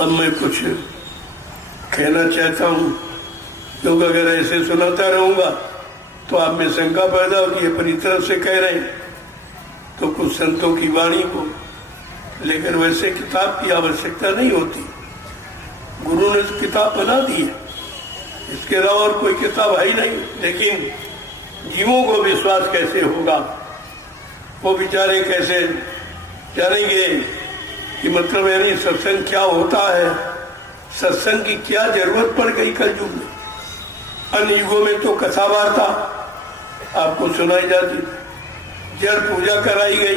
अब मैं कुछ कहना चाहता हूँ, क्योंकि अगर ऐसे सुनाता रहूंगा तो आप में शंका पैदा होगी, अपनी तरफ से कह रहे हैं तो कुछ संतों की वाणी को लेकर वैसे किताब की आवश्यकता नहीं होती। गुरु ने किताब बना दी है, इसके अलावा और कोई किताब है ही नहीं। लेकिन जीवों को विश्वास कैसे होगा, वो बेचारे कैसे जानेंगे कि मतलब यानी सत्संग क्या होता है, सत्संग की क्या जरूरत पड़ गई कल युग में। अन्य युगों में तो कथा वार्ता आपको सुनाई जाती, जल पूजा कराई गई,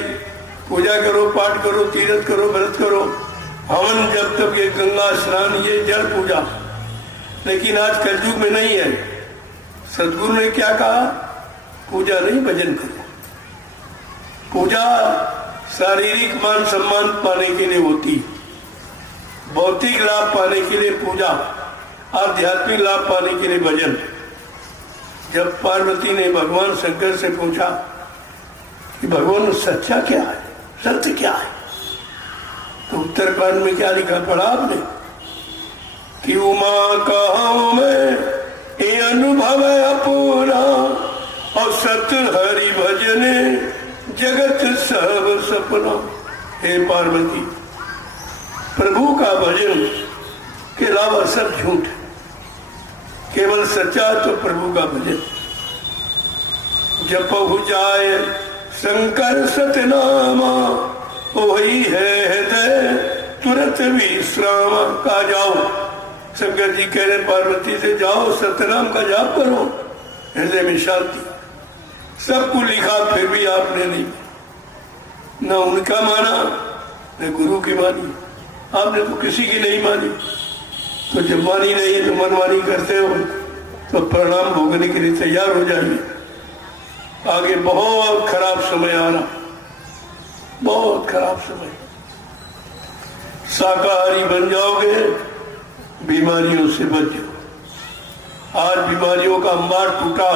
पूजा करो, पाठ करो, तीर्थ करो, व्रत करो, हवन जब तक ये गंगा स्नान, ये जल पूजा। लेकिन आज कलयुग में नहीं है। सदगुरु ने क्या कहा, पूजा नहीं भजन करो। पूजा शारीरिक मान सम्मान पाने के लिए होती, भौतिक लाभ पाने के लिए पूजा, आध्यात्मिक लाभ पाने के लिए भजन। जब पार्वती ने भगवान शंकर से पूछा कि भगवान सच्चा क्या है, सत्य क्या है, तो उत्तरकांड में क्या लिखा पढ़ा आपने कि उमा कहूं मैं ये अनुभव अपूरा और सत्य हरि भजने जगत सब सपना। हे पार्वती, प्रभु का भजन के अलावा सब झूठ है, केवल सच्चा तो प्रभु का भजन। जपहु जाए शंकर सतनामा, वही है हृदय तुरंत विश्राम। कहा जाओ, शंकर जी कह रहे पार्वती से, जाओ सतनाम का जाप करो, हृदय में शांति। सबको लिखा फिर भी आपने नहीं, न उनका माना न गुरु की मानी, आपने तो किसी की नहीं मानी। तो जब मानी नहीं तो मनमानी करते हो तो परिणाम भोगने के लिए तैयार हो जाइए। आगे बहुत खराब समय आ रहा, बहुत खराब समय। शाकाहारी बन जाओगे, बीमारियों से बच जाओ। आज बीमारियों का अंबार टूटा,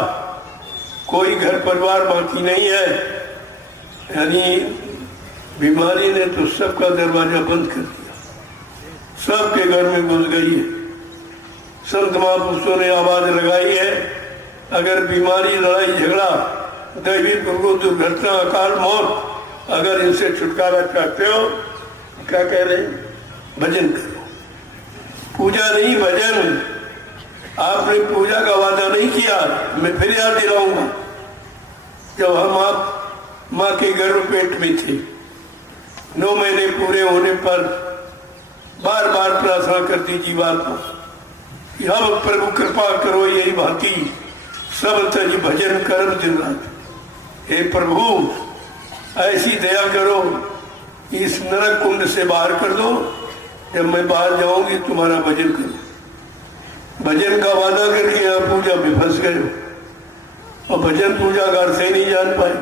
कोई घर परिवार बाकी नहीं है। यानी बीमारी ने तो सबका दरवाजा बंद कर दिया, सबके घर में घुस गई है। संत महापुरुषों ने आवाज लगाई है, अगर बीमारी, लड़ाई झगड़ा, दैवी दुर्घटना, अकाल मौत, अगर इनसे छुटकारा चाहते हो, क्या कह रहे हैं, भजन करो। पूजा नहीं भजन। आपने पूजा का वादा नहीं किया। मैं फिर याद दिलाऊंगा, जब हम आप माँ के गर्भ पेट में थे, 9 महीने पूरे होने पर बार बार प्रार्थना करती जीवात्मा कि हम प्रभु कृपा करो, यही भांति सब तज भजन करम दिन रात। हे प्रभु, ऐसी दया करो, इस नरक कुंड से बाहर कर दो, जब मैं बाहर जाऊंगी तुम्हारा भजन करूं। भजन का वादा करके यहाँ पूजा में फंस गए हो, और भजन पूजा का अर्थ ही नहीं जान पाए।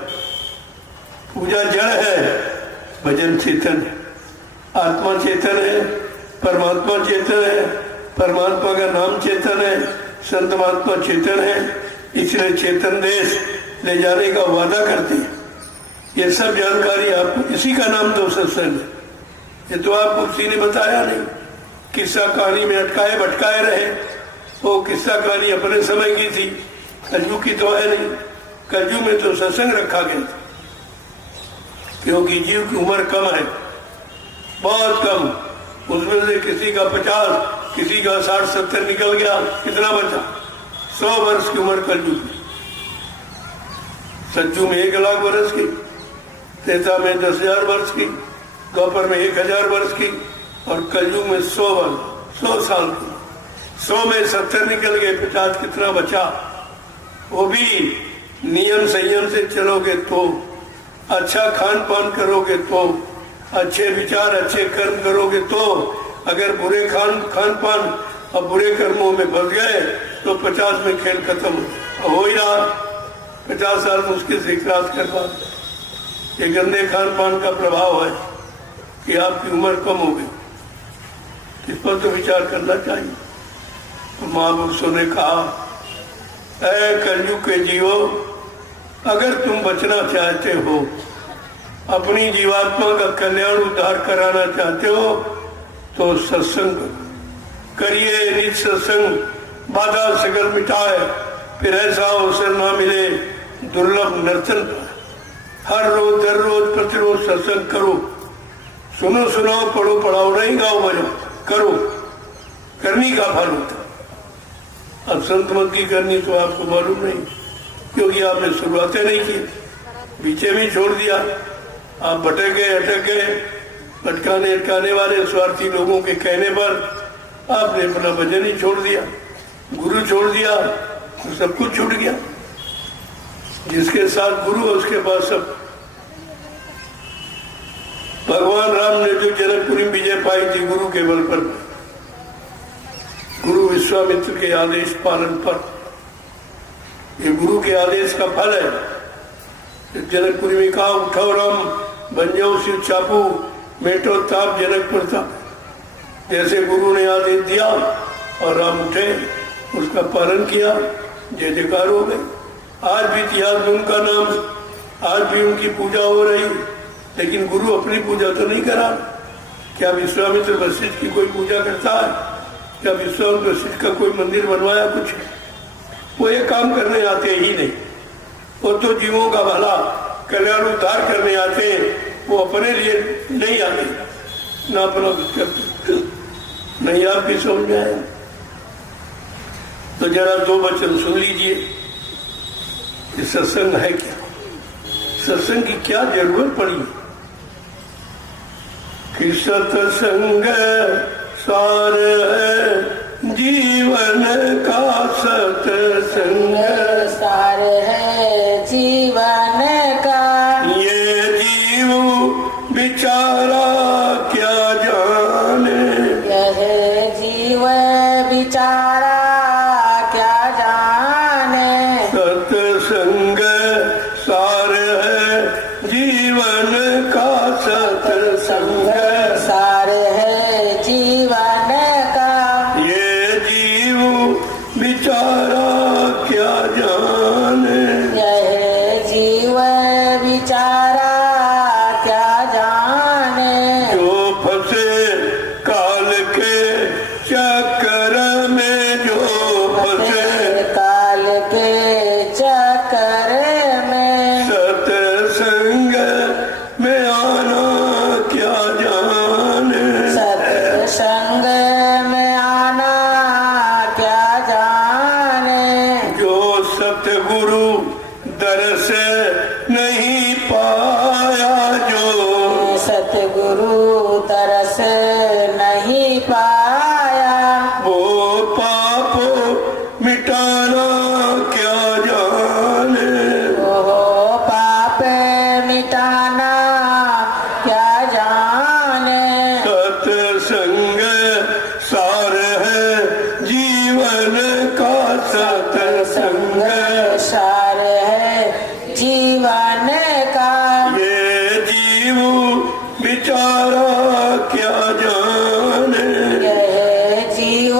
पूजा जड़ है, भजन चेतन है। आत्मा चेतन है, परमात्मा चेतन है, परमात्मा का नाम चेतन है, संत महात्मा चेतन है। इसलिए चेतन देश ले जाने का वादा करते हैं। ये सब जानकारी आपको, इसी का नाम तो सत्संग है। ये तो आपको किसी ने बताया नहीं, किस्सा कहानी में अटकाए भटकाए रहे। वो किस्सा कहानी अपने समय की थी, कलयुग की तो है नहीं। कलयुग में तो सत्संग रखा गया था, क्योंकि जीव की उम्र कम है, बहुत कम। उसमें से किसी का 50, किसी का 60-70 निकल गया, कितना बचा? 100 वर्ष की उम्र कलयुग में। सज्जू में 1 लाख वर्ष की, त्रेता में 10,000 वर्ष की, द्वापर में 1,000 वर्ष की, और कलयुग में 100 वर्ष, 100 साल की। 100 में 70 निकल गए, 50 कितना बचा? वो भी नियम संयम से चलोगे तो, अच्छा खान पान करोगे तो, अच्छे विचार अच्छे कर्म करोगे तो। अगर बुरे खान पान और बुरे कर्मों में फंस गए तो 50 में खेल खत्म हो ही रहा। 50 साल मुश्किल से क्रास कर पाते। ये गंदे खान पान का प्रभाव है कि आपकी उम्र कम हो गई। इस पर तो विचार करना चाहिए। तो महापुरुषों ने कहा, ऐ कलयुग के जीवो, अगर तुम बचना चाहते हो, अपनी जीवात्मा का कल्याण उद्धार कराना चाहते हो, तो सत्संग करिए, निज सत्संग बाधा सगल मिटाए, फिर ऐसा अवसर ना मिले दुर्लभ नर्तन पाए। हर रोज दर रोज प्रतिरोज सत्संग करो, सुनो सुनाओ पढ़ो पढ़ाओ, नहीं गाओ बजाओ, करो, करनी का फल होता। अब संत मत की करनी तो आपको मालूम नहीं, क्योंकि आपने शुरुआतें नहीं की, बीचे में छोड़ दिया। आप भटक गए, अटक गए, भटकाने अटकाने वाले स्वार्थी लोगों के कहने पर आपने अपना भजन ही छोड़ दिया, गुरु छोड़ दिया, तो सब कुछ छूट गया। जिसके साथ गुरु है उसके पास सब। भगवान राम ने जो जनकपुरी में विजय पाई थी गुरु के बल पर, गुरु विश्वामित्र के आदेश पालन पर, ये गुरु के आदेश का फल है। जनकपुरी में कहा उठाओ राम बन जाओ शिव चापू, मेटो ताप जनकपुर था। जैसे गुरु ने आदेश दिया और राम उठे, उसका पालन किया, जय जयकार हो गई। आज भी इतिहास में उनका नाम, आज भी उनकी पूजा हो रही, लेकिन गुरु अपनी पूजा तो नहीं करा। क्या विश्वामित्र वशिष्ठ की कोई पूजा करता है? क्या विश्वामित्र वशिष्ठ का कोई मंदिर बनवाया? कुछ वो ये काम करने आते ही नहीं। वो तो जीवों का भला कल्याण उद्धार करने आते हैं, वो अपने लिए नहीं आते, ना अपना कुछ करते। नहीं आप भी समझ आए तो जरा दो वचन सुन लीजिए। सत्संग है क्या? सत्संग की क्या जरूरत पड़ी कि सत्संग सार है जीवन का, सत्संग सार है जीवन का। ये जीव बिचारा क्या जाने, यह जीव बिचारा क्या जाने। सत्संग सार है जीवन का, सत्संग सार है जीवन का। ये जीव बिचारा क्या जाने, यह जीव बिचारा क्या जाने। जो फंसे काल के चक्कर में, जो फंसे काल के चक्कर में। सत्संग में आना क्या जाने, सत्संग में आना क्या जाने। जो सतगुरु दर्श नहीं पाया, जो सतगुरु तरस नहीं पाया। वो पाप मिटाना क्या जाने, वो पाप मिटाना क्या जाने। सत्संग सार है जीवन का, सत्संग सार है जीवन का। ये जीव बिचारा क्या जाने, यह जीव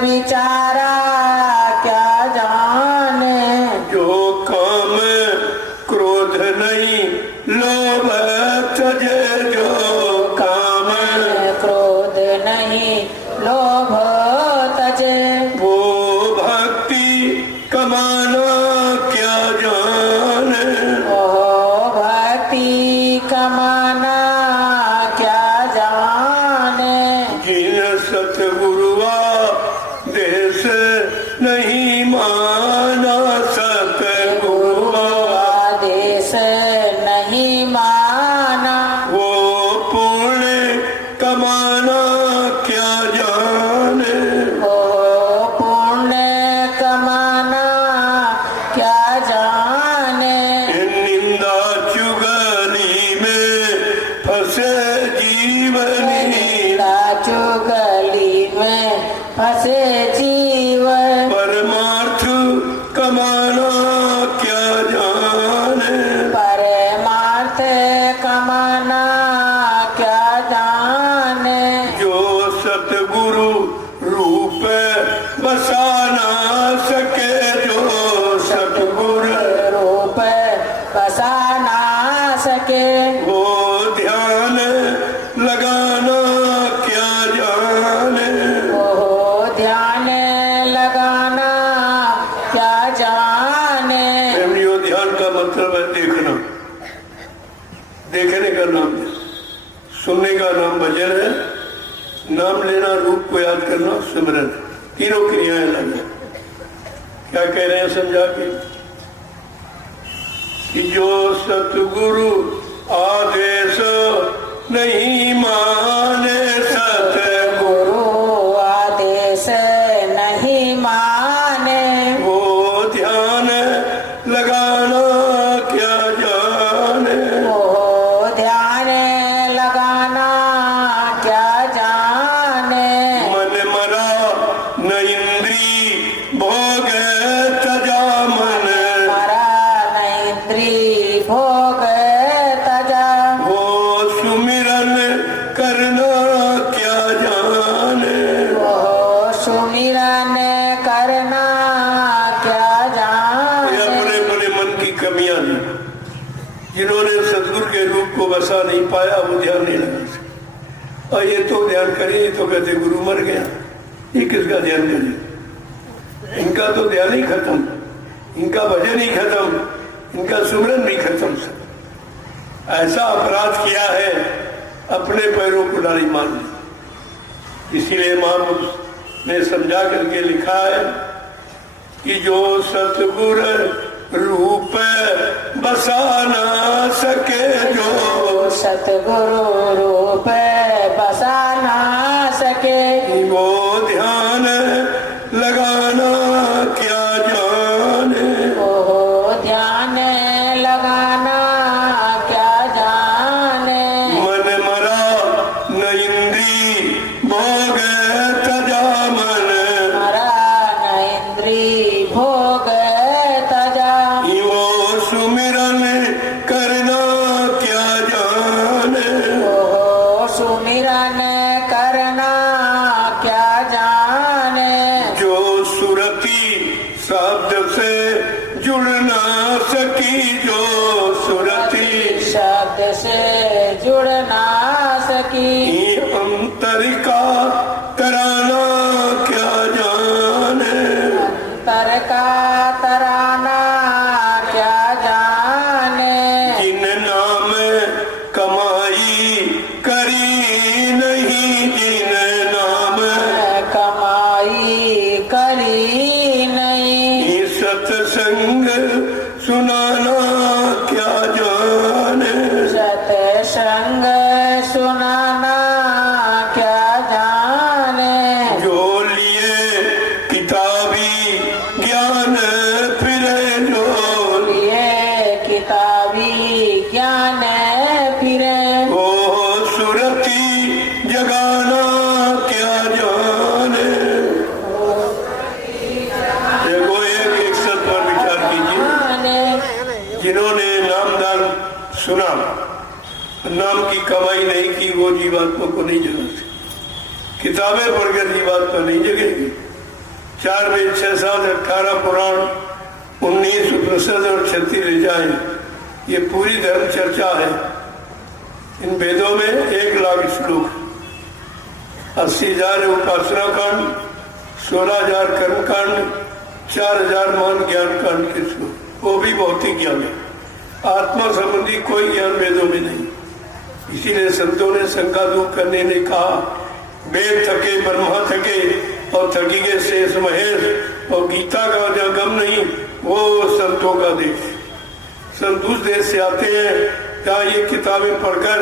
बिचारा क्या जाने। जो काम क्रोध नहीं लोभ तजे, जो काम क्रोध नहीं लोभ तजे। वो भक्ति कमाना क्या जाने, ओ भक्ति कमाना क्या जाने। जिन सतगुरुआ देश नहीं माना, सतगुरुआ आदेश नहीं माना। वो पुण्य कमाना क्या जाने, ओ पुण्य कमाना क्या जाने। निंदा चुगली में फंसे जीवनी, निंदा चुगली में फंसे जीव। परमार्थ कमाना क्या जाने, परमार्थ कमाना क्या जाने। जो का नाम भजन है, नाम लेना, रूप को याद करना सिमरन, तीनों क्रियाएं अलग है। क्या कह रहे हैं समझा के कि जो सतगुरु आदेश नहीं माने, सतगुरु आदेश नहीं माने, वो ध्यान लगाना क्या जाने, वो ध्यान लगाना क्या जाने। मन मरा न इंद्री भोग तजा, मन मरा न इंद्री भोग तजा, वो सुमिरन करना क्या जाने, वो सुमिरन करना क्या ये जाने। अपने अपने मन की कमियां थी। जिन्होंने सदगुरु के रूप को बसा नहीं पाया वो ध्यान नहीं लगा सके। और ये तो ध्यान करे तो कहते गुरु मर गया, ये किसका ध्यान करे? इनका तो ध्यान ही खत्म, इनका भजन ही खत्म, इनका सुमरन भी खत्म। सब ऐसा अपराध किया है, अपने पैरों को डाली मान ली। इसीलिए महापुरुष ने समझा करके लिखा है कि जो सतगुर रूप बसा ना सके, जो सतगुरु रूप बसा ना सके, वो ध्यान लगाना क्या जाने, वो ध्यान लगाना क्या जाने। मन मरा न इंद्री भोग तजा, मन मरा न इंद्री भोग तजा, वो सुमिरन करना क्या जाने, वो सुमिरन करना क्या जाने। जो सुरती शब्द से जुड़ ना सकी, जो सुरती शब्द से जुड़ ना सकी, अंतर का तराना क्या जाने, अंतर का तराना क्या जाने। जिन नाम कमाई करी नहीं, जिन नाम कमाई करी नहीं, सत्संग सुनाना क्या जाने, सत्संग सुनाना क्या जाने। जो लिए किताबी ज्ञान फिरे, जो ये किताबी ज्ञान फिरे, वो सुरती जगाना क्या जाने। देखो एक एक शब्द पर विचार कीजिए। जाने। जिन्होंने नामदान सुना, नाम की कमाई नहीं की, वो जीवात्मा को नहीं जगा सकती। किताबें पढ़कर जीवात्मा नहीं जगेगी। 4 वेद 6 7 18 पुराण 19 उपनिषद और 36 ऋचाएं, ये पूरी धर्म चर्चा है। इन वेदों में 1 लाख श्लोक, 80,000 उपासना कांड, 16,000 कर्म कांड, 4,000 मान ज्ञान कांड के श्लोक, वो भी भौतिक ज्ञान है। आत्मा संबंधी कोई ज्ञान वेदों में नहीं। इसीलिए संतों ने शंका दूर करने ने कहा, वेद थके ब्रह्मा थके और थकी गए शेष महेश, और गीता का जहाँ गम नहीं वो संतों का देश। संत उस देश से आते हैं जहाँ ये किताबें पढ़कर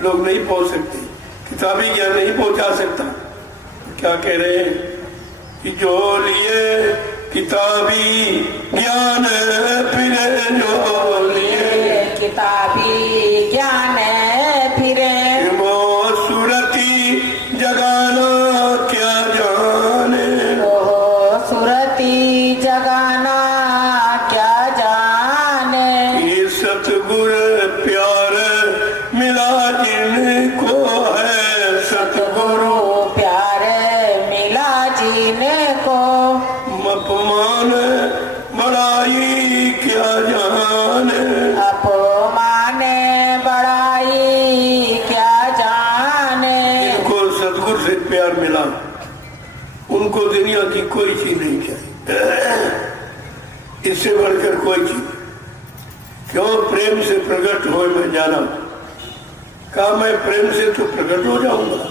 लोग नहीं पहुंच सकते, किताबी ज्ञान नहीं पहुंचा सकता। क्या कह रहे हैं कि जो लिए किताबी ज्ञान फिरे, जो लिए किताबी ज्ञान फिरे, वो सुरती जगाना क्या जाने, वो सुरती जगाना क्या जाने। ये सतगुर प्यार मिला जिनको है, सतगुरु प्यार मिला जिनको, अपमान बड़ाई क्या जाने, अपमान बड़ाई क्या जाने। जिनको सतगुरु से प्यार मिला उनको दुनिया की कोई चीज नहीं चाहिए, इससे बढ़कर कोई चीज। क्यों? प्रेम से प्रकट हो मैं जाना, कहा मैं प्रेम से तो प्रकट हो जाऊंगा,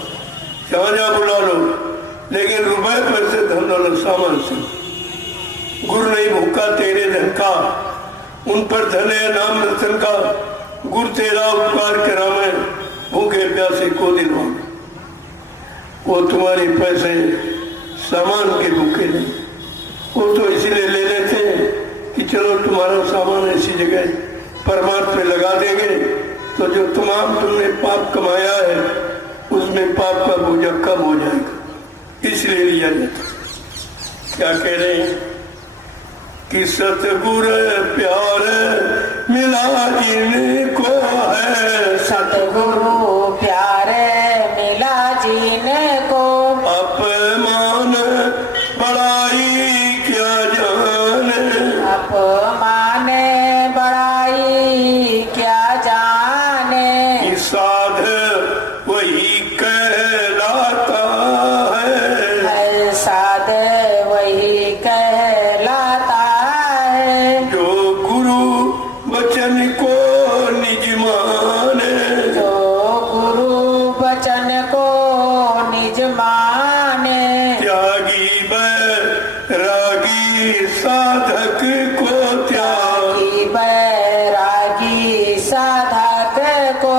जहां जहां बुला लो, लेकिन रुपए पैसे धन दौलत सामान से गुरु नहीं भूखा तेरे धन का, उन पर धन है नाम रतन का, गुरु तेरा उपकार करा मैं भूखे प्यासे को दिलवाऊं। वो तुम्हारे पैसे सामान के भूखे नहीं, वो तो इसीलिए ले लेते हैं कि चलो तुम्हारा सामान ऐसी जगह परमात्मा में लगा देंगे तो जो तमाम तुमने पाप कमाया है उसमें पाप का बोझा कम हो जाएगा, इसलिए लिया जाता। क्या कह रहे हैं कि सतगुर प्यार मिला जिनको है, सतगुरु प्यारे मिला जिनको, अपमान बड़ाई क्या जाने, अपमान बड़ाई क्या जाने, साध वही कहलाता है, साध वही कहलाता है, जो गुरु वचन को निज माने, जो गुरु वचन को निज माने, त्यागी बैरागी साधक को त्यागी, बैरागी साधक को,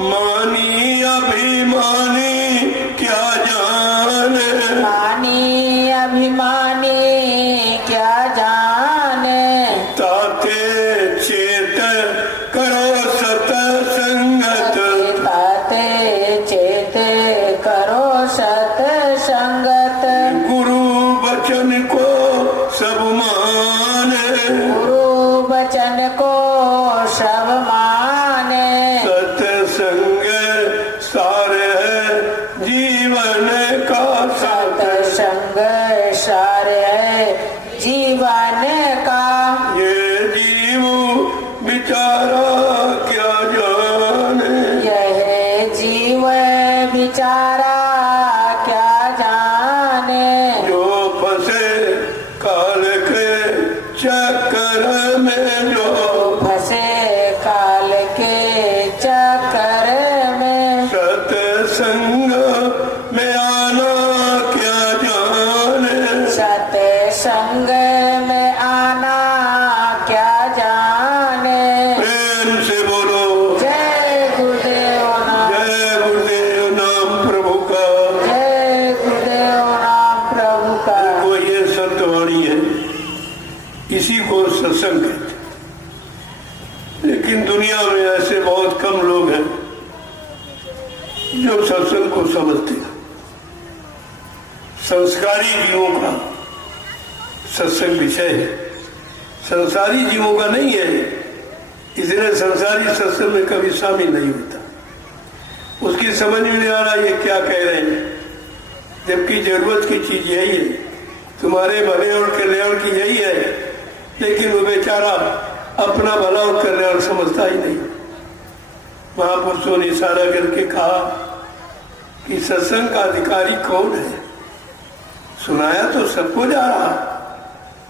मानी अभिमानी क्या जाने, मानी अभिमानी क्या जाने, ताते चेत करो सतसंगत, ताते चेत करो सतसंगत, गुरु वचन को सब माने, गुरु वचन को सब माने, सतसंग सार है जीवन का साथ, सतसंग सार है जीवन का, ये जीव बिचारा क्या जाने, यह जीव बिचारा क्या जाने, जो फंसे काल के चक्कर में, जो फंसे काल के चक्कर में, सत्संग में आना क्या जाने, सत्संग में आना क्या जाने, प्रेम से बोलो जय गुरुदेव नाम, जय गुरुदेव नाम प्रभु का। जय गुरुदेव नाम प्रभु का। वो ये संतवाणी है, इसी को सत्संग कहते हैं। लेकिन दुनिया में ऐसे बहुत कम लोग हैं जो सत्संग को समझते हैं। संस्कारी जीवों का सत्संग विषय है, संसारी जीवों का नहीं है, इसलिए संसारी सत्संग में कभी शामिल नहीं होता। उसकी समझ में नहीं आ रहा ये क्या कह रहे हैं, जबकि जरूरत की चीज यही है, तुम्हारे भले और कल्याण की यही है, लेकिन वो बेचारा अपना भला और कल्याण समझता ही नहीं। महापुरुषों ने इशारा करके कहा कि सत्संग का अधिकारी कौन है। सुनाया तो सबको जा रहा,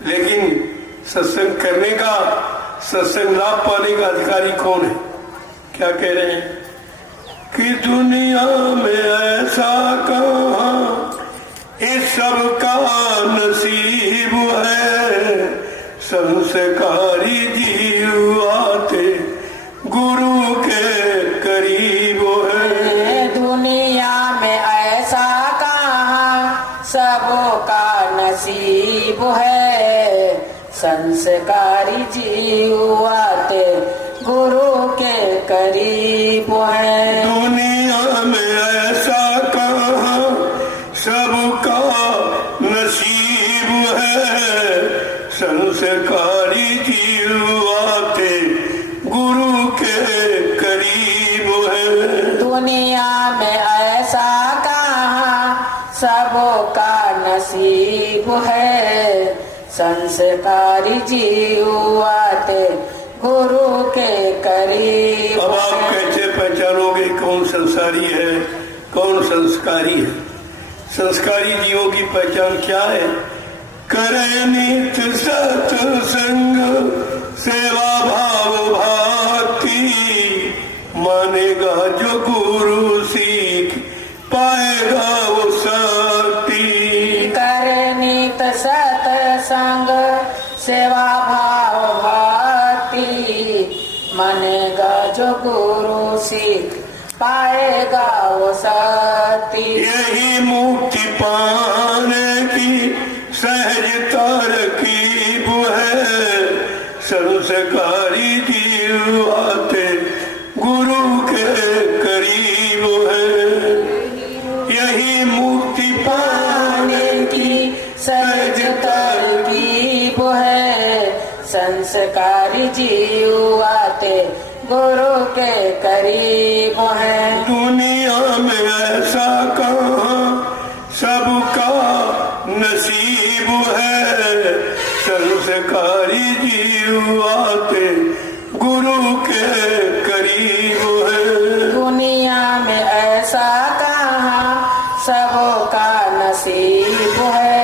लेकिन सत्संग करने का, सत्संग लाभ पाने का अधिकारी कौन है। क्या कह रहे हैं कि दुनिया में ऐसा कहाँ इस सब का नसीब है, संस्कारी जीव आते गुरु के करीब है। दुनिया में ऐसा कहाँ सबका नसीब है, संस्कारी जीव आते गुरु के करीब है। दुनिया में ऐसा कहाँ सबका नसीब है, संस्कारी जीव आते गुरु के करीब है। दुनिया में ऐसा कहाँ सबका नसीब है, संस्कारी जीव आते गुरु के करीब। अब आप कैसे पहचानोगे कौन संसारी है कौन संस्कारी है। संस्कारी जीवों की पहचान क्या है। करे नित सत्संग सेवा भाव भक्ति, मानेगा जो सीख पाएगा वो शक्ति। यही मुक्ति पाने की सहज तरकीब है, संस्कारी जीव आते गुरु के करीब है। यही मुक्ति पाने की सहज तरकीब है, संस्कारी जीव आते गुरु के करीब है। दुनिया में ऐसा कहाँ सबका नसीब है, संस्कारी जीव आते गुरु के करीब है। दुनिया में ऐसा कहाँ सबका नसीब है,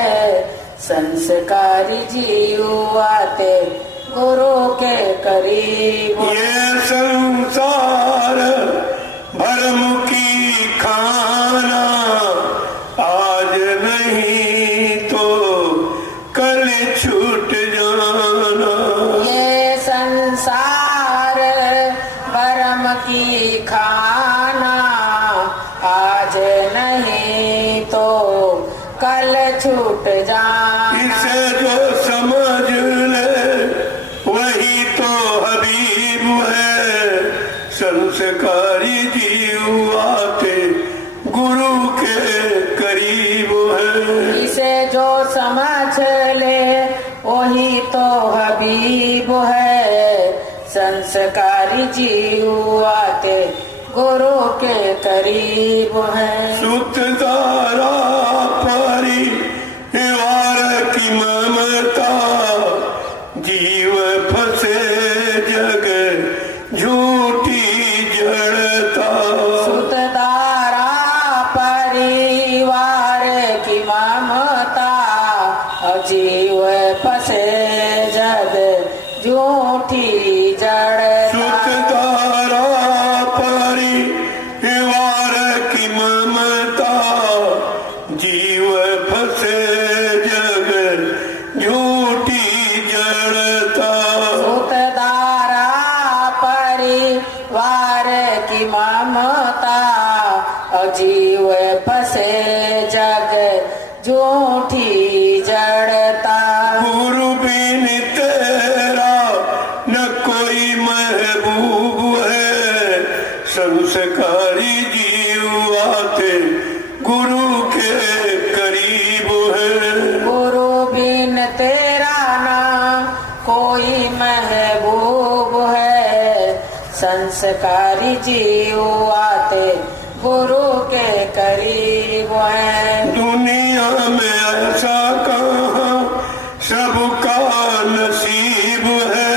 संस्कारी जीव आते गुरु के करीब। ये संसार भरम की खाना, आज नहीं तो कल छूट जाना। ये संसार भरम की खाना, आज नहीं तो कल छूट जाना। इसे जो समझ ले वही तो हबीब है, संस्कारी जीव आते गुरु के करीब है। इसे जो समझ ले वही तो हबीब है, संस्कारी जीव आते गुरु के करीब है। सूत्रधारा परिवार की ममता, जीव फंसे जग झूठी जड़ता। सूत्रधारा परिवार की ममता, जीव फंसे जग झूठी जड़ता। सूत्रधारा परिवार की ममता, जीव फंसे जग झूठी जड़ता। सूत्रधारा परिवार की ममता, जीव फंसे जग झूठी जड़ता। गुरु बिन तेरा न कोई महबूब है, संस्कारी जीव आते गुरु के करीब है। गुरु बिन तेरा ना कोई महबूब है, संस्कारी जीव आते गुरु के करीब है। दुनिया में ऐसा कहाँ सबका नसीब है,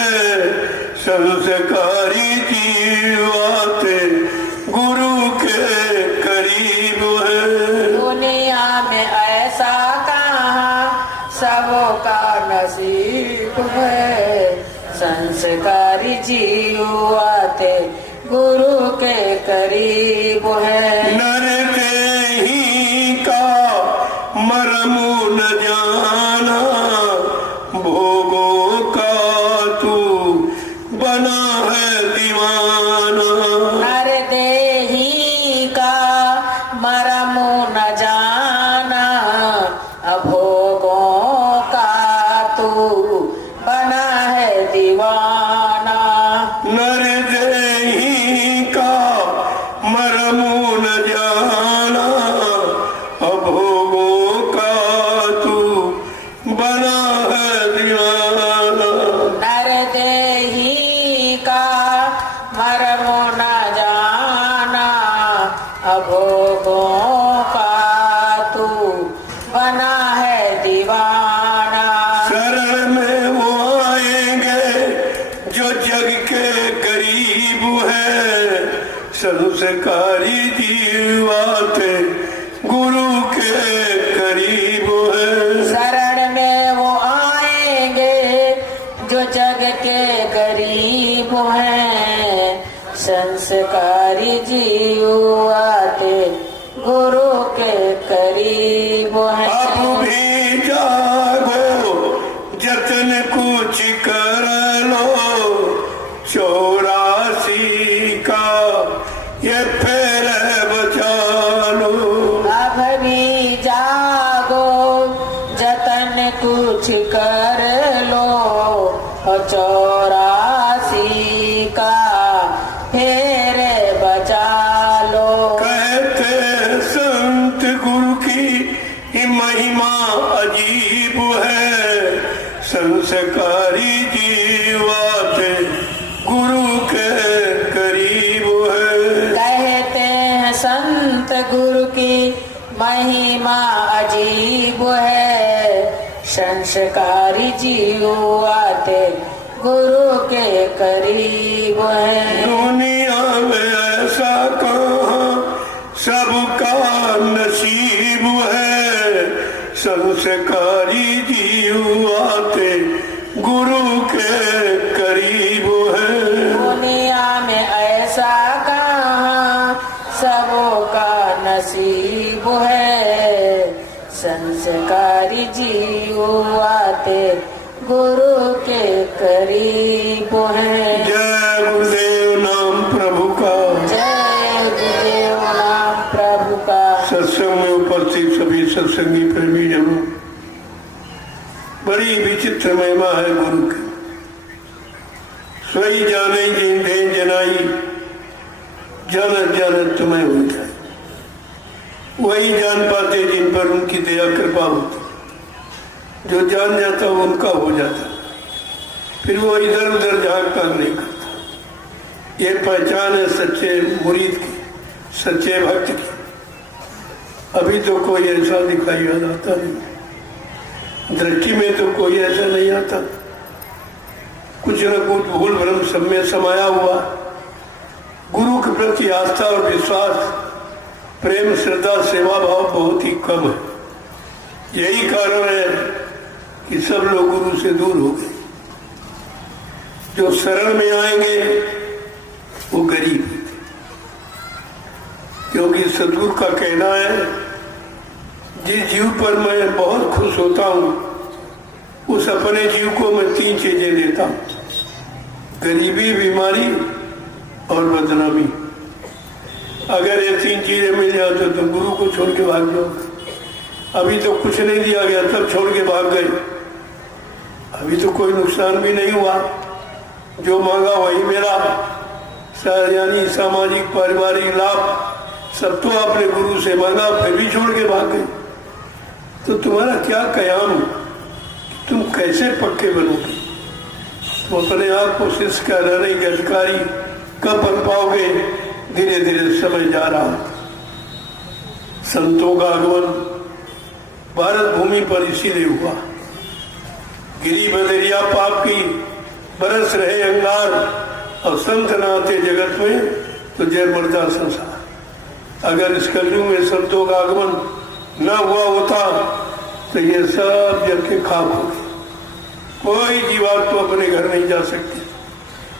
संस्कारी जीव आते गुरु के करीब है। दुनिया में ऐसा कहाँ सबका नसीब है, संस्कारी जीव आते गुरु के करीब है। नर देही का मरमु न जाना, भोगों का तू बना है दीवाना। नर देही का मरम न जाना, भोगों का तू बना है दीवाना। नर देही का मरमु न जाना, भोगों का तू बना है दीवाना। महिमा अजीब है, संस्कारी जीवाते गुरु के करीब है। कहते हैं संत गुरु की महिमा अजीब है, संस्कारी जीव आते गुरु के करीब है। दुनिया में ऐसा कहाँ सबका नसीब है, संस्कारी जीव आते गुरु के करीब है। दुनिया में ऐसा कहाँ सबका नसीब है, संस्कारी जीव आते गुरु के करीब है। जय गुरुदेव नाम प्रभु का, जय गुरुदेव नाम प्रभु का। सत्संग में उपस्थित सभी सत्संगी प्रेमी जनों, बड़ी विचित्र महिमा है गुरु की। सोई जाने जिन देन जनाई, जन जन तुम्हें हो जाए। वही जान पाते जिन पर उनकी दया कृपा होती। जो जान जाता उनका हो जाता, फिर वो इधर उधर झांकता नहीं करता। ये पहचान है सच्चे मुरीद की, सच्चे भक्त की। अभी तो कोई ऐसा दिखाई आता नहीं, दृष्टि में तो कोई ऐसा नहीं आता। कुछ न कुछ भूल भ्रम सब में समाया हुआ। गुरु के प्रति आस्था और विश्वास, प्रेम, श्रद्धा, सेवा भाव बहुत ही कम है। यही कारण है कि सब लोग गुरु से दूर हो गए। जो शरण में आएंगे वो गरीब है, क्योंकि सदगुरु का कहना है जिस जीव पर मैं बहुत खुश होता हूं, उस अपने जीव को मैं 3 चीजें देता हूं, गरीबी, बीमारी और बदनामी। अगर ये 3 चीजें मिल जाए तो गुरु को छोड़ के भाग जाओ। अभी तो कुछ नहीं दिया गया, तब छोड़ के भाग गए। अभी तो कोई नुकसान भी नहीं हुआ, जो मांगा वही मिला। यानी सामाजिक पारिवारिक लाभ सब तो आपने गुरु से मांगा, फिर भी छोड़ के भाग गए। तो तुम्हारा क्या कयाम, तुम कैसे पक्के बनोगे? तुम अपने आप को शिष्य का रहने के अधिकारी कब बन पाओगे? धीरे धीरे समय जा रहा। संतों का आगमन भारत भूमि पर इसीलिए हुआ। गिरी बदरिया पाप की बरस रहे अंगार, और संत नाते जगत में तो जय मरदा संसार। अगर इस कलयुग में संतों का आगमन न हुआ होता तो ये सब जल के खाक हो गए। कोई जीवात तो अपने घर नहीं जा सकती,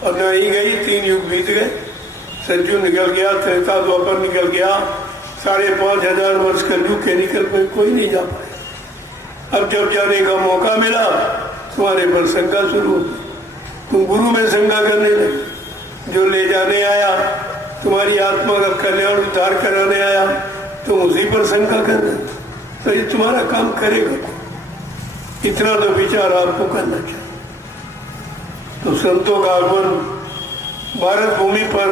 और न ही गई। 3 युग बीत गए, सज्जू निकल गया, त्रेता द्वापर निकल गया, 5,500 वर्ष कलयुग के निकल गए, कोई नहीं जा पाए। अब जब जाने का मौका मिला तुम्हारे पर शंका शुरू होती। तुम गुरु में शंका करने लगे। जो ले जाने आया, तुम्हारी आत्मा का कल्याण उद्धार कराने आया, तुम उसी पर शंका कर रहे। तो ये तुम्हारा काम करेगा? इतना तो विचार आपको करना चाहिए। तो संतों का आगमन भारत भूमि पर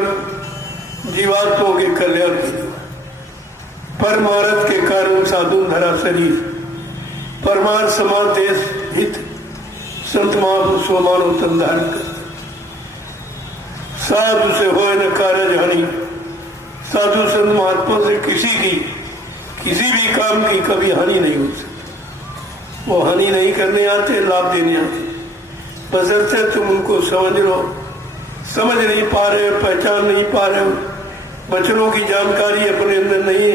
जीवात्माओं के कल्याण के लिए, परमार्थ के कारण साधु धरा शरीर, परमार्थ समाज देश हित, संत महापुरुषों मानव तन धारण कर। साधु से हो न कार्य हानि। साधु संत महात्मा से किसी भी काम की कभी हानि नहीं हो सकती। वो हानि नहीं करने आते, लाभ देने आते। बशर्ते तुम उनको समझ लो। समझ नहीं पा रहे हो, पहचान नहीं पा रहे हो, वचनों की जानकारी अपने अंदर नहीं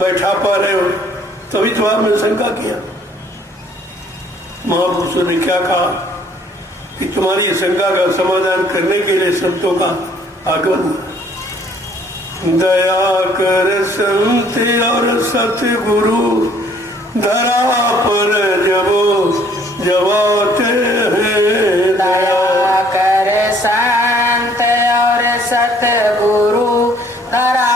बैठा पा रहे हो, तभी तो आपने शंका किया। महापुरुषों ने क्या कहा कि तुम्हारी शंका का समाधान करने के लिए संतों का आगमन। दया कर संत और सतगुरु धरा पर जब आते हैं। दया कर संत और सतगुरु धरा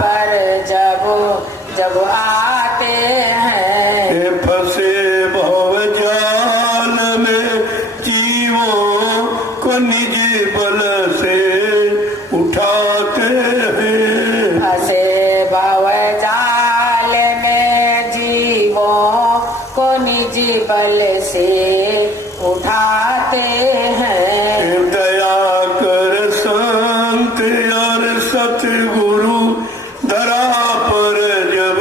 पर जब आते हैं। फंसे भव जाल में जीवों को निज बल से उठाते हैं। फंसे भव जाल में जीवों निज बल से उठाते हैं। दया कर संत और सतगुरु धरा पर जब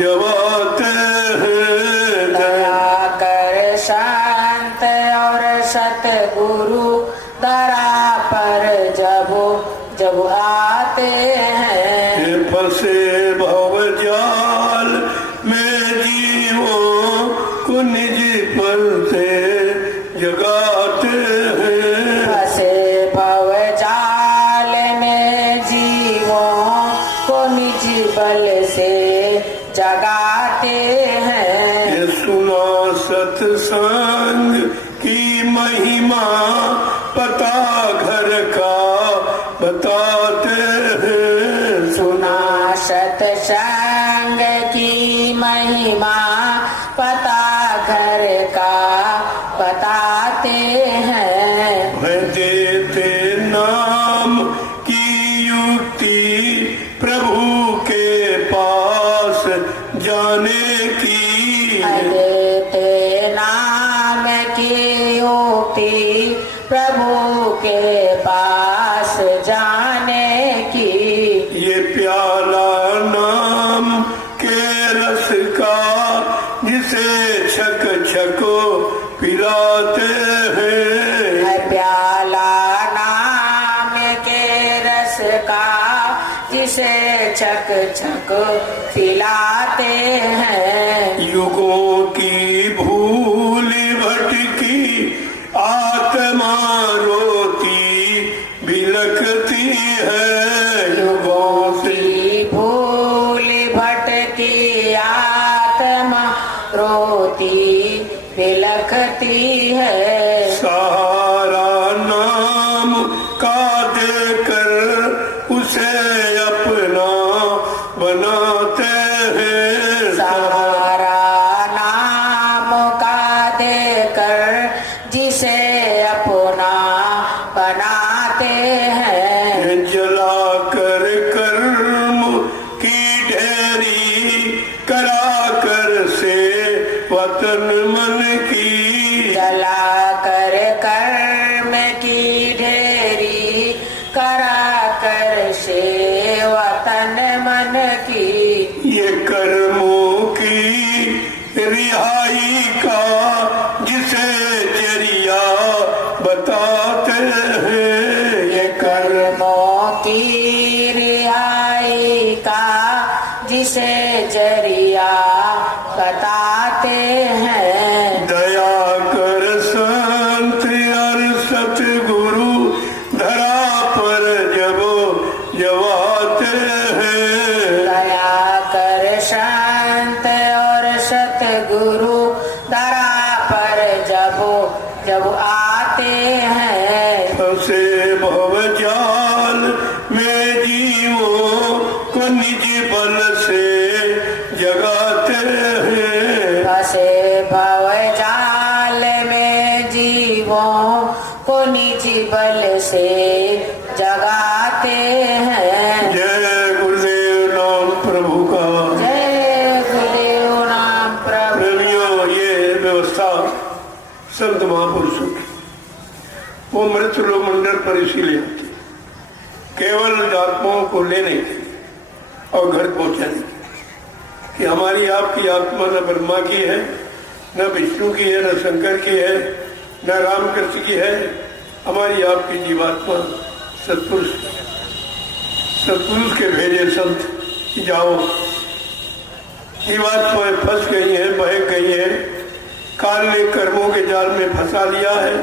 जब आते हैं। दया कर संत और सतगुरु धरा पर जब जब आते हैं। फंसे भव जाल में जीवों को निज पल से जगाते हैं। फंसे भव जाल में जीवों को निज बल से जगाते हैं। ये सुना सत्संग की महिमा पता घर का बताते हैं। सुना सत्संग की महिमा पता घर का बताते हैं। वह देते नाम की युक्ति प्रभु के पास जाने की। देते नाम की युक्ति प्रभु के पास जाने की। ये प्याला नाम के रस का जिसे छक छको पिलाते हैं। प्याला नाम के रस का जिसे छक छक पिलाते हैं। युगों की भूल भटकी आत्मा रोती बिलखती है। युगों की भूल भटकी आत्मा रोती बिलखती है। सहारा नाम का देकर उसे अपना बनाते हैं। सहारा नाम का देकर जिसे अपना बनाते हैं। जला कर कर्म की ढेरी करा कर से वतन मन की। जला कर कर्म की ढेरी करा कर से वतन मन की। ये कर्मों की रिहाई का जिसे जरिया बताते हैं। ये कर्मों की रिहाई का जिसे जरिया बताते हैं। दया कर संत और सतगुरु धरा पर जब जब आते हैं। दया कर संत और सतगुरु धरा पर जब जब आते हैं। फंसे भव जाल में जीवों को निज बल से जगाते हैं। फंसे भव जाल में जीवों को निज बल से जगाते हैं। जय गुरुदेव नाम प्रभु का। जय गुरुदेव नाम प्रभु। प्रेमियों, ये व्यवस्था संत महापुरुषों की, वो मृत लोग मंडल पर इसीलिए होती है, केवल आत्माओं को लेने के लिए और घर पहुंचाने के लिए, कि हमारी आपकी आत्मा न ब्रह्मा की है, न विष्णु की है, न शंकर की है, न रामकृष्ण की है। हमारी आपकी जीवात्मा सत्पुरुष की है। सत्पुरुष के भेजे संत कि जाओ, जीवात्माएं फंस गई हैं, बह गई हैं, काल ने कर्मों के जाल में फंसा लिया है,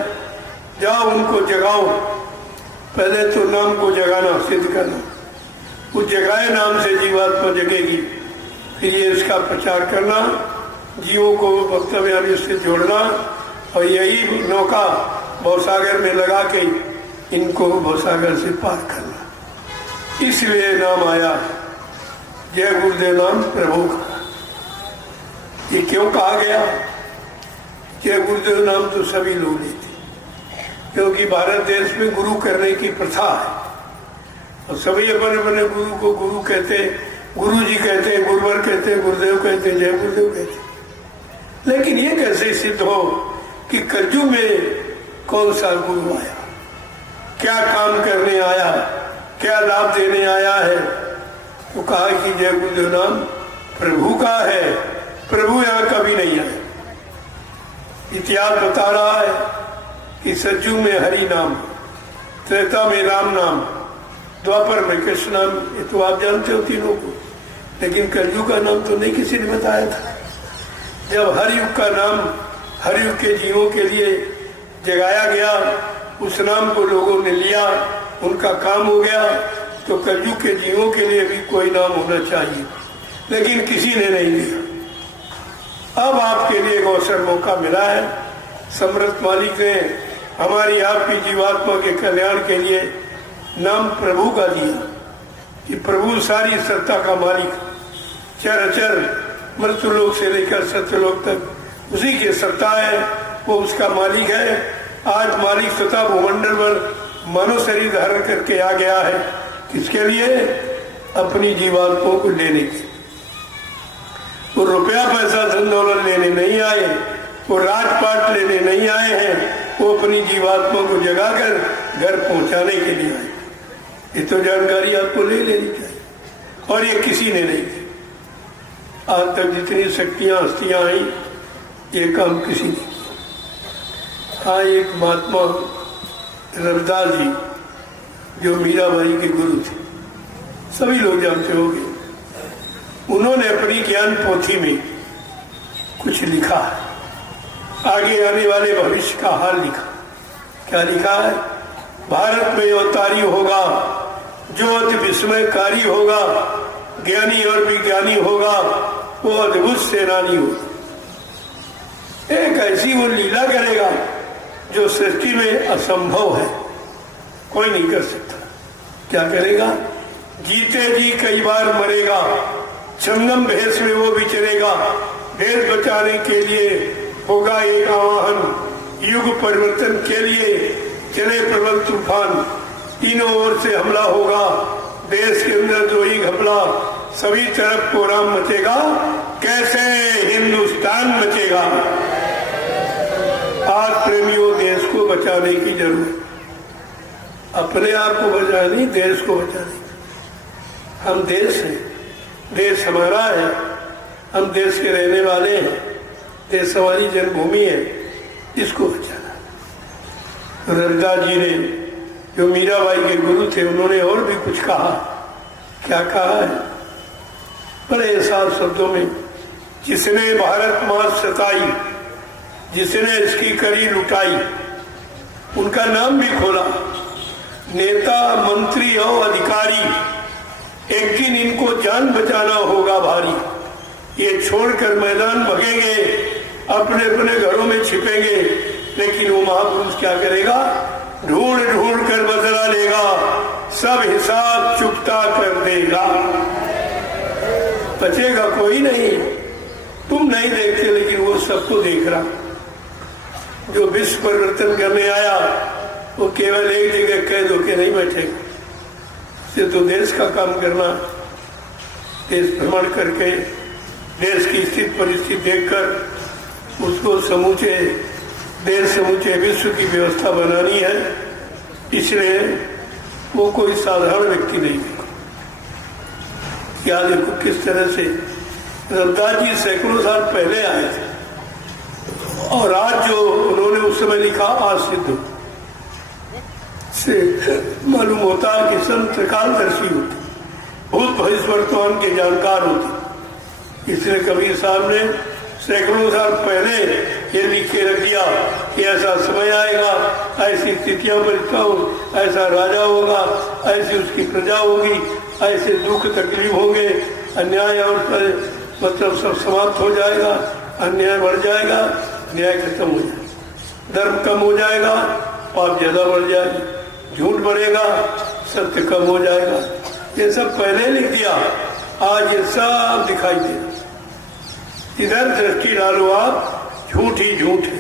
जाओ उनको जगाओ। पहले तो नाम को जगाना सिद्ध करना, उस जगाए नाम से जीवात्मा जगेगी। फिर ये इसका प्रचार करना, जीवों को वक्तव्य से जोड़ना, और यही नौका भवसागर में लगा के इनको भवसागर से पार करना। इसलिए नाम आया जय गुरुदेव नाम प्रभु का। ये क्यों कहा गया? जय गुरुदेव नाम तो सभी लोग लेते, क्योंकि भारत देश में गुरु करने की प्रथा है और सभी अपने अपने गुरु को गुरु कहते हैं, गुरु जी कहते हैं, गुरुवर कहते हैं, गुरुदेव कहते हैं, जय गुरुदेव कहते हैं। लेकिन ये कैसे सिद्ध हो कि कलयुग में कौन सा गुरु आया, क्या काम करने आया, क्या लाभ देने आया है? तो कहा कि जय गुरुदेव नाम प्रभु का है, प्रभु यहाँ कभी नहीं आए। इतिहास बता रहा है कि सतयुग में हरि नाम, त्रेता में राम नाम, द्वापर में कृष्ण नाम, ये तो आप जानते हो तीनों को। लेकिन कलयुग का नाम तो नहीं किसी ने बताया था। जब हर युग का नाम हर युग के जीवों के लिए जगाया गया, उस नाम को लोगों ने लिया, उनका काम हो गया, तो कलयुग के जीवों के लिए भी कोई नाम होना चाहिए, लेकिन किसी ने नहीं लिया। अब आपके लिए एक अवसर मौका मिला है। समर्थ मालिक ने हमारी आपकी जीवात्मा के कल्याण के लिए नाम प्रभु का दिया कि प्रभु सारी सत्ता का मालिक, चर अचर मृत्युलोक से लेकर सत्यलोक तक उसी की सत्ता है, वो उसका मालिक है। आज मालिक स्वतः भूमंडल पर मानव शरीर धारण करके आ गया है, किसके लिए? अपनी जीवात्माओं को लेने के। वो रुपया पैसा धन दौलत लेने नहीं आए, वो राजपाट लेने नहीं आए हैं, वो अपनी जीवात्मा को जगाकर घर पहुंचाने के लिए आए। ये तो जानकारी आपको ले लेनी चाहिए, और ये किसी ने नहीं की। आज तक जितनी शक्तियां हस्तियां आई, ये काम किसी ने किया। हाँ, एक महात्मा रविदास जी जो मीराबाई के गुरु थे, सभी लोग जानते होंगे, उन्होंने अपनी ज्ञान पोथी में कुछ लिखा है, आगे आने वाले भविष्य का हाल लिखा। क्या लिखा है? भारत में अवतारी होगा जो अति विस्मयकारी होगा, ज्ञानी और विज्ञानी होगा, वो अद्भुत सेनानी होगा। एक ऐसी वो लीला करेगा जो सृष्टि में असंभव है, कोई नहीं कर सकता। क्या करेगा? जीते जी कई बार मरेगा, संगम भेष में वो विचरेगा, देश बचाने के लिए होगा एक आवाहन, युग परिवर्तन के लिए चले प्रबल तूफान, तीनों ओर से हमला होगा, देश के अंदर जो ही घपला, सभी तरफ कोहराम मचेगा, कैसे हिंदुस्तान मचेगा। आज प्रेमियों, देश को बचाने की जरूरत, अपने आप को बचाने नहीं, देश को बचाने। हम देश हैं, देश हमारा है, हम देश के रहने वाले हैं, देश हमारी जन्मभूमि है, इसको बचाना। रविदास जी ने, जो मीराबाई के गुरु थे, उन्होंने और भी कुछ कहा। क्या कहा है? बड़े साफ शब्दों में, जिसने भारत माँ सताई, जिसने इसकी करी लुटाई, उनका नाम भी खोला। नेता, मंत्री और अधिकारी, एक दिन इनको जान बचाना होगा भारी। ये छोड़कर मैदान भगेंगे, अपने अपने घरों में छिपेंगे, लेकिन वो महापुरुष क्या करेगा? ढूंढ ढूंढ कर बदला लेगा, सब हिसाब चुकता कर देगा। बचेगा कोई नहीं। तुम नहीं देखते, लेकिन वो सबको देख रहा। जो विश्व परिवर्तन करने आया, वो केवल एक जगह कह दो कि नहीं बैठेगा। इसे तो देश का काम करना, देश भ्रमण करके देश की स्थिति परिस्थिति देखकर उसको समूचे देश, समूचे विश्व की व्यवस्था बनानी है। इसलिए वो कोई साधारण व्यक्ति नहीं है। क्या देखो किस तरह से रविदास जी सैकड़ों साल पहले आए थे, और आज जो उन्होंने उस समय लिखा आसिद्ध से मालूम होता है कि संत त्रिकालदर्शी होते, भूत भविष्य वर्तमान के जानकार होते। इसलिए कबीर साहब ने सैकड़ों साल पहले ये लिख के रख दिया कि ऐसा समय आएगा, ऐसी स्थितियां परिस्थितियां हो, ऐसा राजा होगा, ऐसी उसकी प्रजा होगी, ऐसे दुख तकलीफ होंगे, अन्याय और मतलब सब समाप्त हो जाएगा, अन्याय बढ़ जाएगा, न्याय खत्म हो जाएगा, धर्म कम हो जाएगा, पाप ज्यादा बढ़ जाएगा, झूठ बढ़ेगा, सत्य कम हो जाएगा। ये सब पहले लिख दिया, आज ये सब दिखाई दे। इधर दृष्टि डालो आप, झूठ ही झूठ है,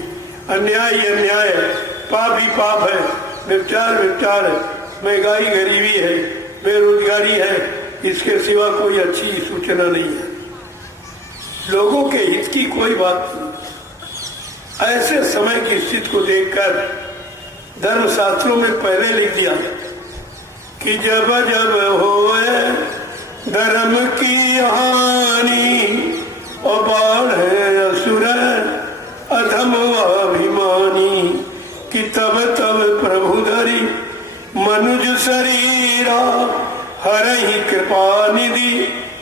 अन्याय ही अन्याय है, पाप ही पाप है, व्यभिचार व्यभिचार है, महंगाई गरीबी है, बेरोजगारी है, इसके सिवा कोई अच्छी सूचना नहीं है। लोगों के हित की कोई बात नहीं। ऐसे समय की स्थिति को देखकर धर्मशास्त्रों में पहले लिख दिया कि जब जब होए धर्म की हानि और बाढ़े असुर अधम अभिमानी कि तब तब प्रभु धरी मनुज शरीरा हरहि कृपा निधि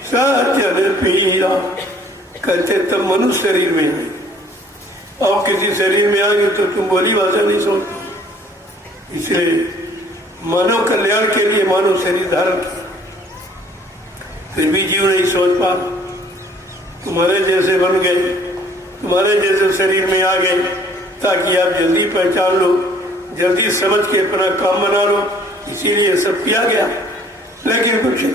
सज्जन पीरा। कहते तब मनुष्य शरीर में आए, और किसी शरीर में आएंगे तो तुम बोली भाषा नहीं सोच। इसलिए मानव कल्याण के लिए मानव शरीर धारण किया, फिर भी जीव नहीं सोच पा। तुम्हारे जैसे बन गए, तुम्हारे जैसे शरीर में आ गए ताकि आप जल्दी पहचान लो, जल्दी समझ के अपना काम बना लो, इसीलिए सब किया गया। लेकिन कुछ नहीं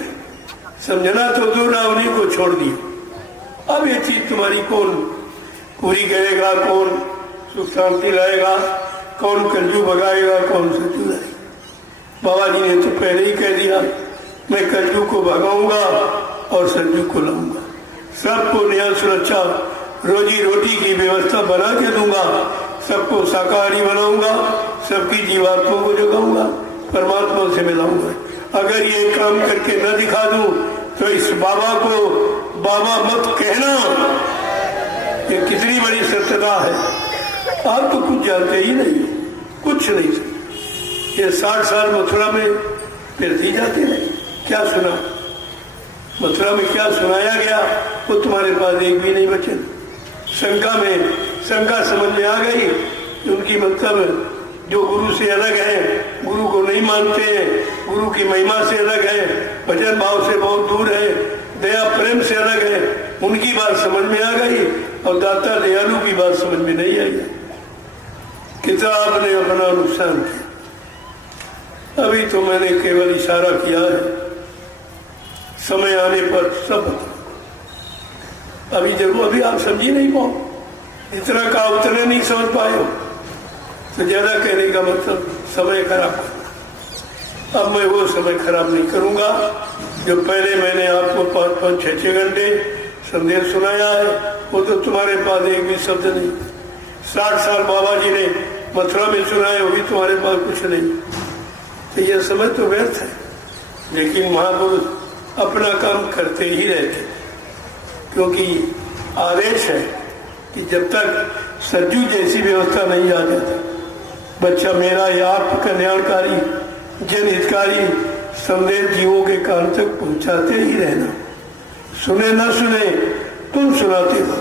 समझना तो दूर ना, उन्हीं को छोड़ दिया। अब ये चीज तुम्हारी कौन पूरी करेगा, कौन सुख शांति लाएगा, कौन कलजू भगाएगा, कौन सज्जू लाएगा। बाबा जी ने तो पहले ही कह दिया मैं कलजू को भगाऊंगा और सज्जू को लाऊंगा, सबको न्याय सुरक्षा रोजी रोटी की व्यवस्था बना के दूंगा, सबको शाकाहारी बनाऊंगा, सबकी जीवात्मा को जगाऊंगा, परमात्मा से मिलाऊंगा। अगर ये काम करके न दिखा दूं तो इस बाबा को बाबा मत कहना। ये कितनी बड़ी सत्यता है। आप तो कुछ जानते ही नहीं, कुछ नहीं। ये 60 साल मथुरा में फिरती जाते हैं, क्या सुना मथुरा में, क्या सुनाया गया वो तुम्हारे पास एक भी नहीं बचे। शंका समझ में आ गई कि उनकी मतलब जो गुरु से अलग है, गुरु को नहीं मानते हैं, गुरु की महिमा से अलग है, भजन भाव से बहुत दूर है, दया प्रेम से अलग है, उनकी बात समझ में आ गई और दाता दयालु की बात समझ में नहीं आई। किताब ने अपना नुकसान किया। अभी तो मैंने केवल इशारा किया है, समय आने पर सब अभी आप समझी नहीं पाओ, इतना का उतने नहीं समझ पाए हो तो ज्यादा कहने का मतलब समय खराब करना। अब मैं वो समय खराब नहीं करूंगा जो पहले मैंने आपको 5-5, 6-6 घंटे संदेश सुनाया है, वो तो तुम्हारे पास एक भी शब्द नहीं। 60 साल बाबा जी ने मथुरा में सुनाए, वो भी तुम्हारे पास कुछ नहीं। तो यह समय तो व्यर्थ है, लेकिन महापुरुष अपना काम करते ही रहते, क्योंकि आदेश है कि जब तक सज्जू जैसी व्यवस्था नहीं आ जाती, बच्चा मेरा या आप कल्याणकारी जनहितकारी संदेश जीवों के कान तक पहुंचाते ही रहना। सुने न सुने तुम सुनाते रहो,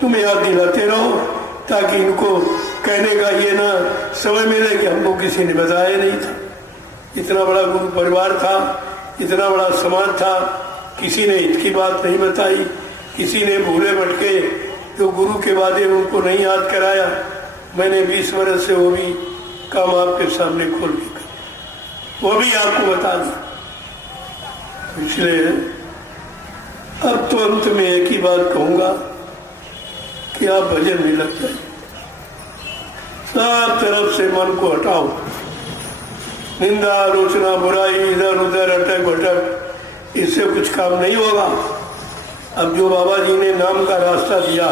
तुम याद दिलाते रहो, ताकि इनको कहने का ये ना समय मिले कि हमको किसी ने बताया नहीं था। इतना बड़ा गुरु परिवार था, इतना बड़ा समाज था, किसी ने इसकी बात नहीं बताई, किसी ने भूले भटके जो गुरु के वादे उनको नहीं याद कराया। मैंने 20 वर्ष से वो भी काम आपके सामने खोल के वो भी आपको बता दी। इसलिए अब तो अंत में एक ही बात कहूंगा कि आप भजन में लग जाइए, सब तरफ से मन को हटाओ, निंदा आलोचना बुराई इधर उधर अटक भटक, इससे कुछ काम नहीं होगा। अब जो बाबा जी ने नाम का रास्ता दिया,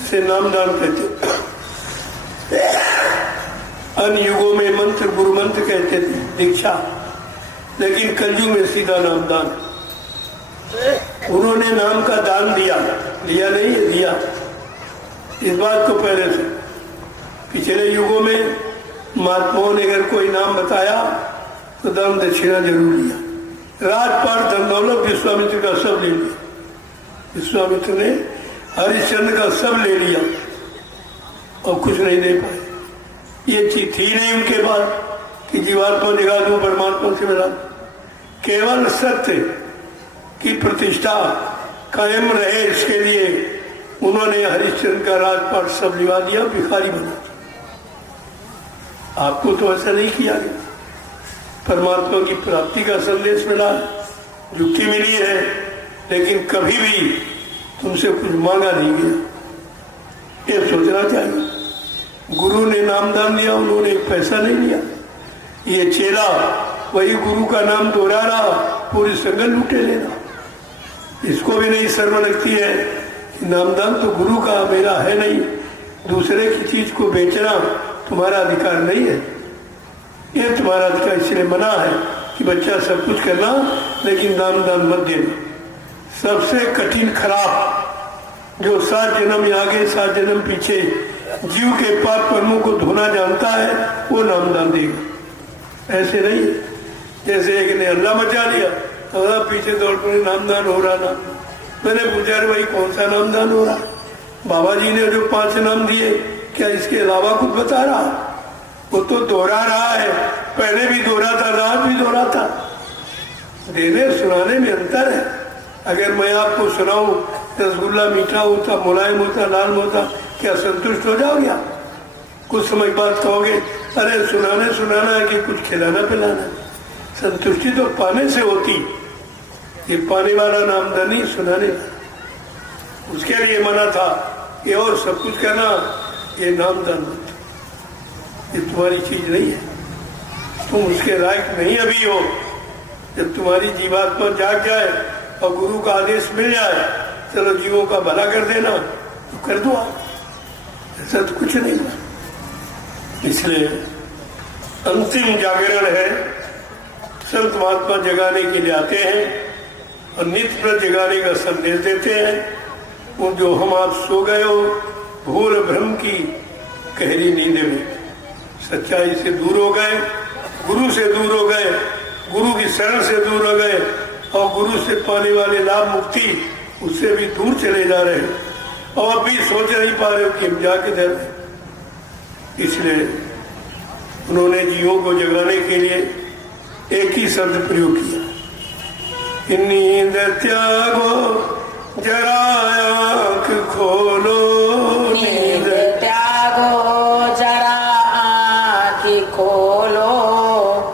इसे नामदान कहते। अन्य युगों में मंत्र गुरु मंत्र कहते थे, दीक्षा, लेकिन कलयुग में सीधा नामदान। उन्होंने नाम का दान दिया, लिया नहीं है, दिया। इस बात को पहले से पिछले युगों में महात्माओं ने अगर कोई नाम बताया तो दान दक्षिणा जरूर लिया। राजपाट धन दौलत विश्वामित्र का सब ले लिया, विश्वामित्र ने हरिश्चंद्र का सब ले लिया और कुछ नहीं दे पाए। ये चीज थी नहीं उनके पास कि जीवात्मा निगाह दूं, परमात्मा से मिला। केवल सत्य की प्रतिष्ठा कायम रहे इसके लिए उन्होंने हरिश्चंद्र का राजपाट सब लिवा दिया, भिखारी बना दिया। आपको तो ऐसा नहीं किया गया। परमात्मा की प्राप्ति का संदेश मिला, युक्ति मिली है, लेकिन कभी भी तुमसे कुछ मांगा नहीं गया। ये सोचना चाहिए। गुरु ने नामदान दिया, उन्होंने एक पैसा नहीं लिया। ये चेला वही गुरु का नाम दोहरा रहा, पूरी संगत लूटे लेना। इसको भी नहीं शर्म लगती है कि नामदान तो गुरु का मेरा है नहीं, दूसरे की चीज को बेचना तुम्हारा अधिकार नहीं है, ये तुम्हारा अधिकार इसलिए मना है कि बच्चा सब कुछ करना लेकिन नाम दान मत देना। सबसे कठिन खराब जो 7 जन्म आगे 7 जन्म पीछे जीव के पाप कर्मों को धोना जानता है वो नाम दान देगा। ऐसे नहीं जैसे एक ने अल्लाह मचा लिया तो पीछे दौड़ पड़े नाम दान हो रहा ना। मैंने पूछा अरे भाई कौन सा नाम दान हो रहा? बाबा जी ने जो 5 नाम दिए क्या इसके अलावा कुछ बता रहा? वो तो दोहरा रहा है, पहले भी दोहरा था, रात भी दोहरा था। देने सुनाने में अंतर है। अगर मैं आपको सुनाऊं रसगुल्ला मीठा होता, मुलायम होता, लाल होता, क्या संतुष्ट हो जाओगे आप? कुछ समय बाद कहोगे अरे सुनाना है कि कुछ खिलाना पिलाना। संतुष्टि तो पाने से होती, ये पाने वाला नामदान नहीं, सुनाने वाला। उसके लिए मना था ये और सब कुछ करना, ये नामदान मत, ये तुम्हारी चीज नहीं है, तुम उसके लायक नहीं अभी हो। जब तुम्हारी जीवात्मा जाग जाए और गुरु का आदेश मिल जाए चलो जीवों का भला कर देना तो कर दो आप, ऐसा तो कुछ नहीं हुआ। इसलिए अंतिम जागरण है, संत महात्मा जगाने के लिए आते हैं और नित्य पर जगाने का संदेश देते हैं। वो जो हम आप सो गए हो भूल भ्रम की गहरी नींद में, सच्चाई से दूर हो गए, गुरु से दूर हो गए, गुरु की शरण से दूर हो गए और गुरु से पाने वाले लाभ मुक्ति उससे भी दूर चले जा रहे हैं और अभी सोच नहीं पा रहे हो कि हम जाके दे। इसलिए उन्होंने जीवों को जगाने के लिए एक ही शब्द प्रयोग किया, नींद त्यागो जरा आँख खोलो, नींद त्यागो जरा आँख खोलो,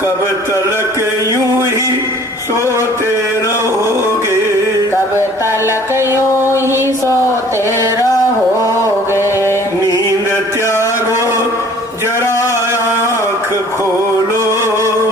कब तलक यूं ही सोते रहोगे, कब तलक यूं ही सोते रहोगे। नींद त्यागो जरा आँख खोलो,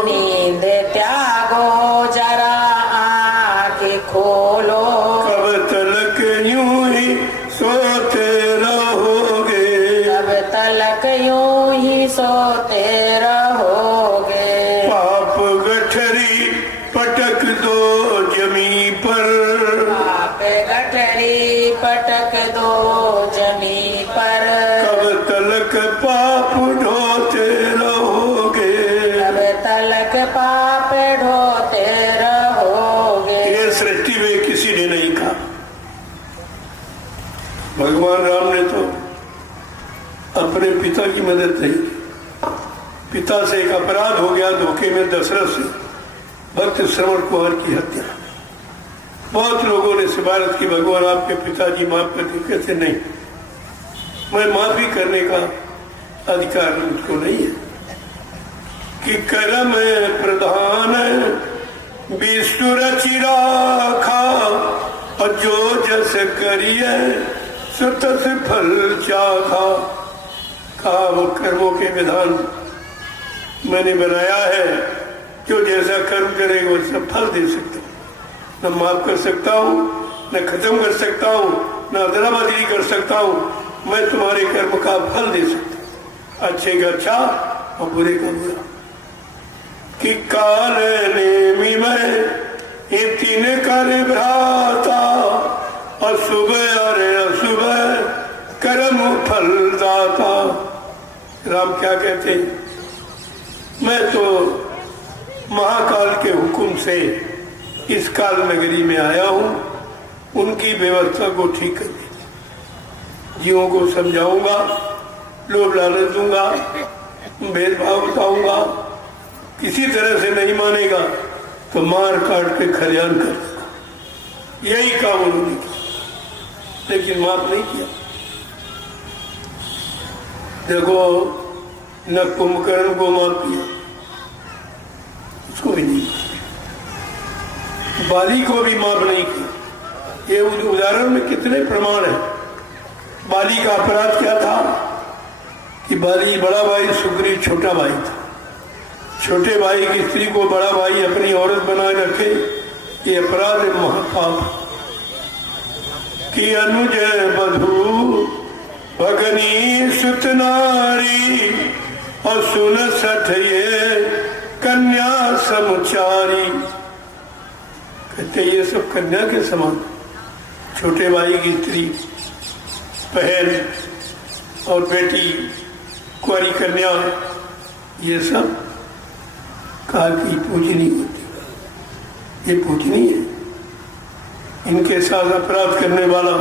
नींद त्यागो जरा आँख खोलो, कब तलक यूं ही सोते रहोगे, कब तलक यूं ही सोते रहोगे। पाप गठरी पटक दो जमी पर, पाप गठरी पटक दो जमी पर, कब तलक पाप ढोते रहोगे, कब तलक पाप ढोते रहोगे। ये सृष्टि में किसी ने नहीं कहा। भगवान राम ने तो अपने पिता की मदद नहीं की। पिता से एक अपराध हो गया धोखे में, दशरथ से भक्त श्रवण कुमार की हत्या। बहुत लोगों ने सिफारिश की भगवान आपके पिताजी माफ कर दिए, कहते नहीं, मैं माफी करने का अधिकार मुझको नहीं है कि कर्म प्रधान विष्णु रचि राखा और जो जस करिए सो तस फल चाखा। कहा वो कर्मों के विधान मैंने बनाया है, जो जैसा कर्म करेगा वैसा फल दे सकता हूँ। न माफ कर सकता हूँ, न खत्म कर सकता हूँ, न अदला बदली कर सकता हूँ, मैं तुम्हारे कर्म का फल दे सकता हूँ, अच्छे का अच्छा और बुरे का बुरा। कि काल नेमी में ये 3 कर भ्राता, अशुभ अरे अशुभ कर्म फल दाता। राम क्या कहते हैं, मैं तो महाकाल के हुक्म से इस काल नगरी में आया हूँ, उनकी व्यवस्था को ठीक कर दीजिए। जीवों को समझाऊंगा, लोभ लालच दूंगा, भेदभाव बताऊंगा, किसी तरह से नहीं मानेगा तो मार काट के खलियान कर देगा। यही काम उन्होंने किया, लेकिन माफ नहीं किया। देखो न कुंभकर्ण को माफ किया, उसको भी नहीं, बाली को भी माफ नहीं किया। ये उदाहरण में कितने प्रमाण है। बाली का अपराध क्या था कि बाली बड़ा भाई, सुग्रीव छोटा भाई था। छोटे भाई की स्त्री को बड़ा भाई अपनी औरत बनाए रखे, ये अपराध है, महापाप। कि अनुज बधू भगनी सुत नारी और सुन सठ ये कन्या समुचारी। कहते ये सब कन्या के समान, छोटे भाई की स्त्री, बहन और बेटी, कुंवारी कन्या, ये सब कहा कि पूजनी होती, ये पूजनी है। इनके साथ अपराध करने वाला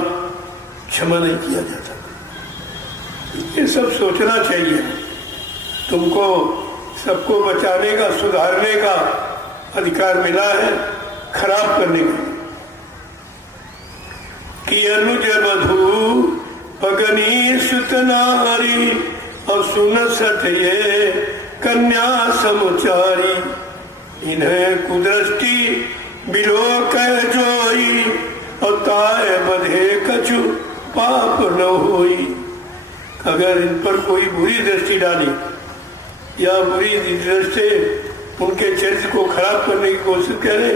क्षमा नहीं किया जाता। ये सब सोचना चाहिए। तुमको सबको बचाने का, सुधारने का अधिकार मिला है, खराब करने का। कि अनुज मधु भगनी सुत नारी और सुन सत ये कन्या समुचारी। इन्हें कुदृष्टि बिलोक जोई और ताय बधे कछु पाप न होई। अगर इन पर कोई बुरी दृष्टि डाली या बुरी दृष्टि उनके चरित्र को खराब करने की कोशिश करे,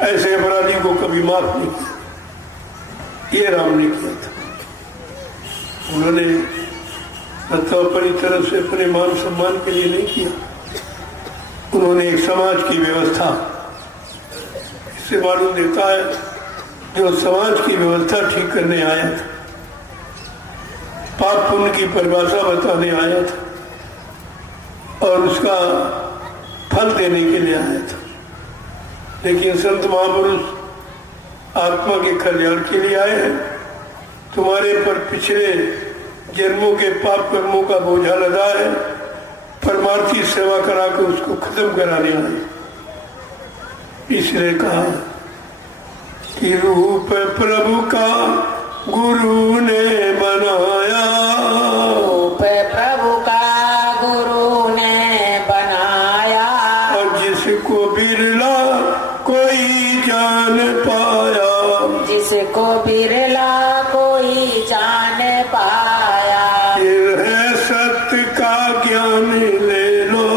ऐसे अपराधी को कभी माफ नहीं किया। ये राम ने किया था। उन्होंने अपनी तरफ से अपने मान सम्मान के लिए नहीं किया, उन्होंने एक समाज की व्यवस्था, इससे मालूम देता है जो समाज की व्यवस्था ठीक करने आया था, पाप पुण्य की परिभाषा बताने आया था और उसका फल देने के लिए आया था। लेकिन संत महापुरुष आत्मा के कल्याण के लिए आए हैं। तुम्हारे पर पिछले जन्मों के पाप कर्मों का बोझा लदा है, परमार्थी सेवा करा के उसको खत्म कराने आए। इसलिए कहा कि रूप प्रभु का गुरु ने बनाया। रूप प्रभु का गुरु ने बनाया। और जिसको बिरला कोई जान पाया। जिसको बिरला कोई जान पाया। ये है सत्य का ज्ञान ले लो।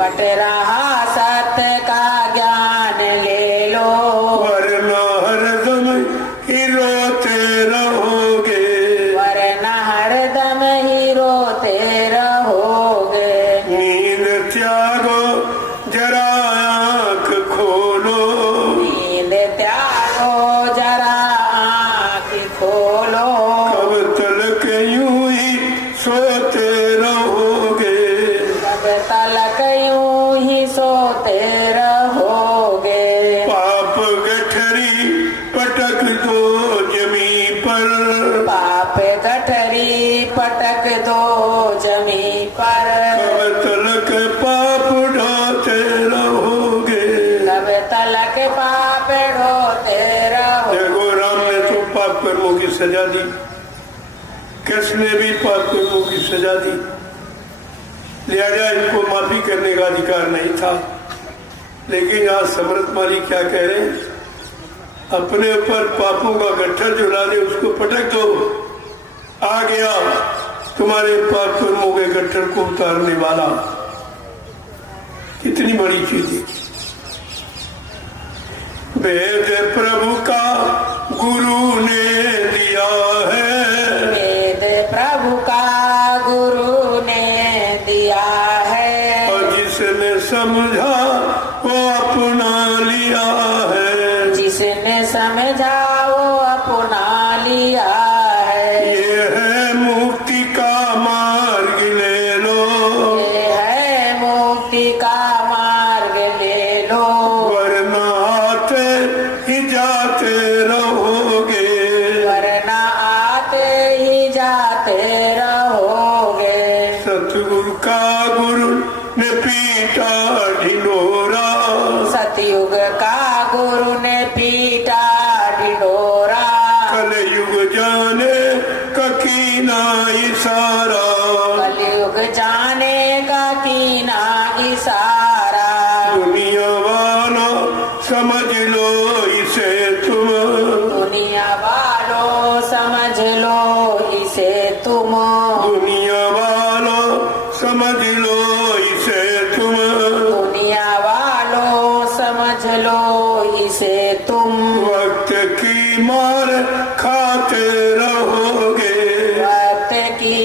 बट रहा सत्य का ज्ञान ले लो। वरना हरदम ही रोते रहोगे। वरना हरदम ही रोते रहोगे। नींद त्यागो जरा आँख खोलो। नींद त्यागो जरा आँख खोलो। कब तलक यूं ही सोते रहोगे। कब तलक यूं ही सोते रहोगे। पाप गठरी पटक दो जमी पर। पाप गठरी पटक दो जमी पर। कब तलक पाप ढोते रहोगे। कब तलक पाप ढोते रहो। देखो राम ने तो पाप कर्मों की सजा दी, कृष्ण ने भी पाप कर्मों की सजा दी, लिहाजा इनको माफी करने का अधिकार नहीं था। लेकिन आज समर्थ माली क्या कह रहे हैं, अपने ऊपर पापों का गट्ठर जो डाले उसको पटक दो, आ गया तुम्हारे पाप कर्मों के गट्ठर को उतारने वाला। कितनी बड़ी चीज है। वेद प्रभु का गुरु ने दिया है। वेद प्रभु का गुरु ने दिया है। और जिसने समझा वो अपना लिया है। जिसने समझा वो अपना लिया है। ये है मुक्ति का मार्ग ले लो। ये है मुक्ति का मार्ग ले लो। वरना आते ही जाते रहोगे। वरना आते ही जाते रहोगे। सतगुरु का गुरु ने पीटा ढिंढोरा। सतयुग का गुरु ने पीटा ढिंढोरा। कलयुग जाने का कीना इशारा। कलयुग जाने का कीना इशारा। दुनिया वाला समझ लो इसे तुम। दुनिया वालों समझ लो इसे तुम। दुनिया वाला समझ लो इसे तुम। दुनिया वालों समझ लो इसे तुम। वक्त की मार खाते रहोगे। वक्त की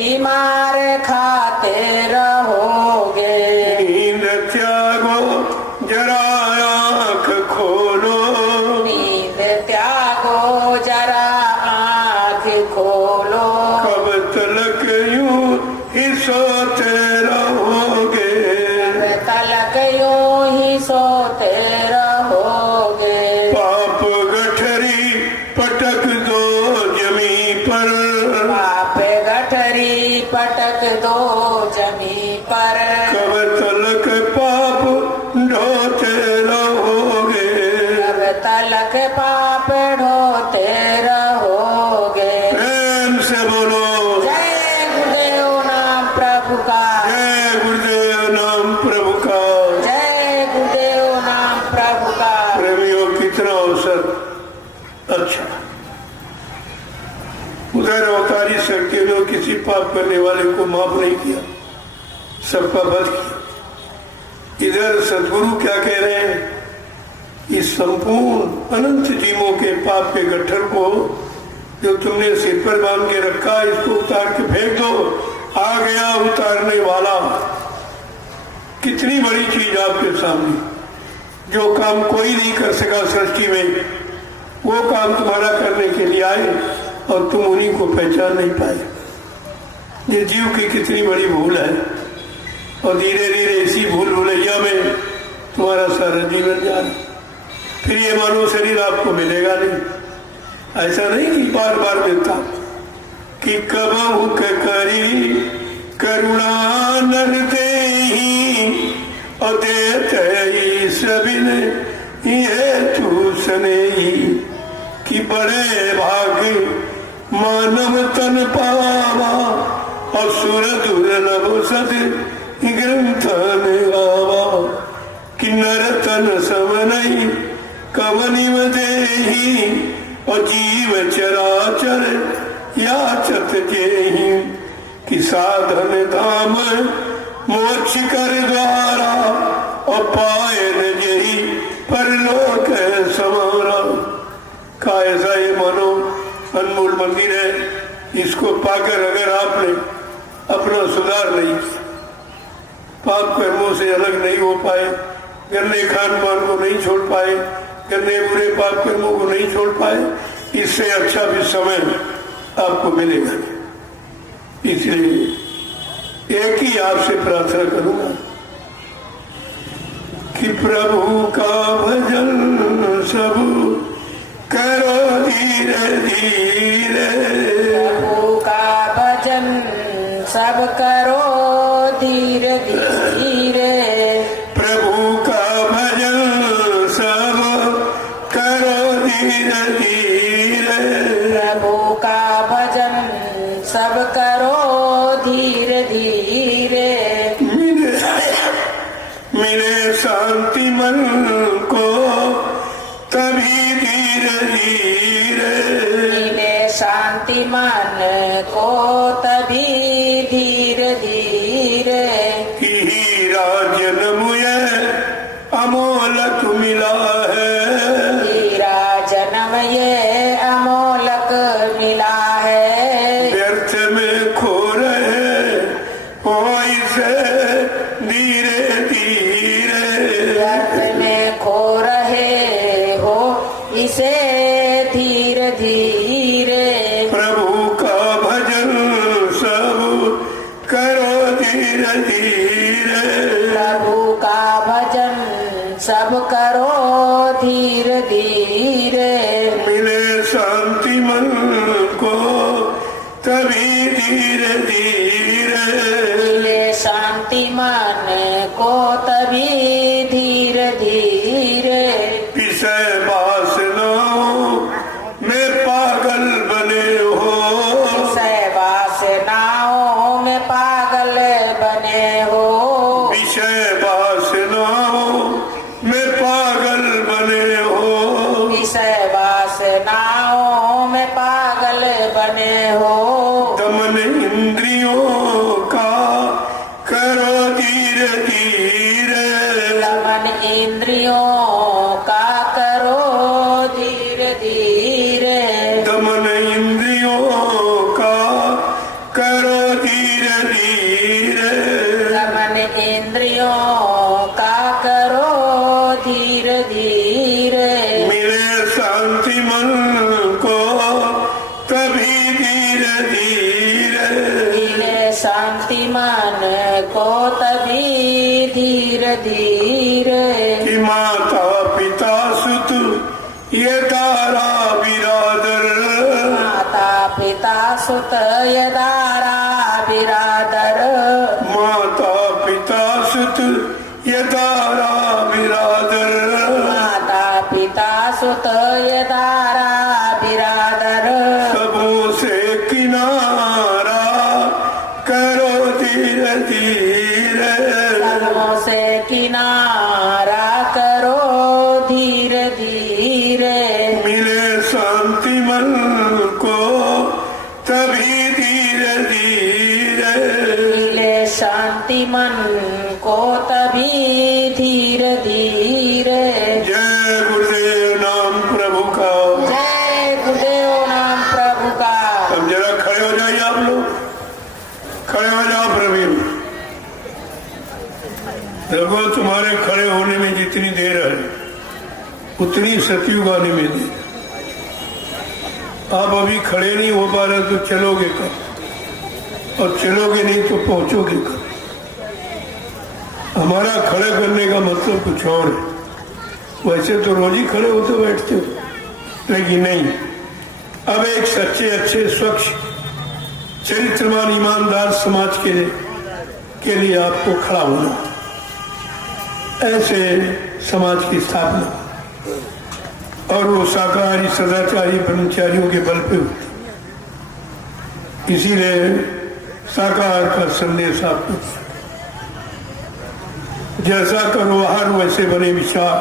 पर, पाप गठरी पटक दो जमी पर, कब तलक पाप ढोते रहोगे, कब तलक पाप ढोते रहोगे। प्रेम से बोलो जय गुरुदेव नाम प्रभु का, जय गुरुदेव नाम प्रभु का। जय गुरुदेव नाम प्रभु का। प्रेमियों कितना अवसर अच्छा। उधर अवतारी शक्ति में किसी पाप करने वाले को माफ नहीं किया, सबका वध किया। इधर सदगुरु क्या कह रहे हैं, इस संपूर्ण अनंत जीवों के पाप के गट्ठर को जो तुमने सिर पर बांध के रखा, इसको उतार के फेंक दो, आ गया उतारने वाला। कितनी बड़ी चीज आपके सामने। जो काम कोई नहीं कर सका सृष्टि में, वो काम तुम्हारा करने के लिए आए और तुम उन्हीं को पहचान नहीं पाए। ये जीव की कितनी बड़ी भूल है, और धीरे धीरे इसी भूल भुलैया में तुम्हारा सारा जीवन जा रहा। फिर ये मानव शरीर आपको मिलेगा नहीं। ऐसा नहीं कि बार बार मिलता, कि कबहु करी करुणा नर देहि, और देते सबिन ये तू सनेही, कि बड़े भाग्य मानव तन पावा, और सुर दुर्लभ सद ग्रंथ गावा, कि नर तन समनई कवनिव देहि, और जीव चराचर याचत जेहि, कि साधन धाम मोक्ष कर द्वारा, और पाए न जेहि परलोक समारा। का ऐसा ये मानो अनमोल मंदिर है, इसको पाकर अगर आपने अपना सुधार नहीं किया, पाप कर्मों से अलग नहीं हो पाए, गंदे खान पान को नहीं छोड़ पाए, गंदे बुरे पाप कर्मों को नहीं छोड़ पाए, इससे अच्छा भी समय आपको मिलेगा नहीं। इसलिए एक ही आपसे प्रार्थना करूंगा कि प्रभु का भजन सब करो धीरे धीरे, प्रभु का भजन सब करो धीरे धीरे, प्रभु का भजन सब करो धीरे धीरे, प्रभु का भजन सब करो धीरे धीरे। मिले शांति मन को तभी धीरे धीरे, मिले शांति मन को तभी धीरे धीरे, कि हीरा जन्म ये अमोलक मिला है, हीरा जन्म ये अमोलक मिला है, व्यर्थ में खो रहे हो इसे धीरे धीरे, व्यर्थ में खो रहे हो इसे धीरे धीरे, प्रभु का भजन सब करो धीरे धीरे, प्रभु का भजन सब करो धीरे धीरे, मिले शांति मन को तभी धीरे धीरे, मिले शांति मन को तभी धीरे धीरे, विषय वासनाओं में पागल बने हो, विषय वासनाओं में पागल बने हो, विषय वासनाओं में पागल बने हो, विषय वासनाओं में पागल बने हो, दमन इंद्रियों का करो धीरे धीरे, दमन इंद्रियों का करो धीरे धीरे, दमन इंद्रियों का करो धीरे धीरे, दमन इंद्रियों का करो धीरे धीरे, मिले शांति मन को तभी धीरे धीरे, मिले शांति मन को तभी धीरे धीरे, कि माता पिता सुत ये तारा बिरादर, माता पिता सुत यदारा बिरादर माता पिता सुत यदारा बिरादर माता पिता सुत यदारा बिरादर सबों से किनारा करो धीरे धीरे सबों से किनारा करो धीरे धीरे मिले शांति मन को तभी धीरे धीरे मिले शांति मन को तभी धीरे धीरे जय गुरुदेव नाम प्रभु का जय गुरुदेव नाम प्रभु का। अब जरा खड़े हो जाइए आप लोग, खड़े हो जाओ प्रवीण। देखो तुम्हारे खड़े होने में जितनी देर है उतनी सतयुग आने में देर। आप अभी खड़े नहीं हो पा रहे तो चलोगे कब, और चलोगे नहीं तो पहुंचोगे कब। हमारा खड़े करने का मतलब कुछ और है। वैसे तो रोज ही खड़े होते बैठते हो, लेकिन नहीं, अब एक सच्चे अच्छे स्वच्छ चरित्रवान ईमानदार समाज के लिए आपको खड़ा होना, ऐसे समाज की स्थापना और वो शाकाहारी सदाचारी ब्रह्मचारियों के बल पे होती। इसीलिए शाकाहार का संदेश आपको, जैसा करो आहार वैसे बने विचार,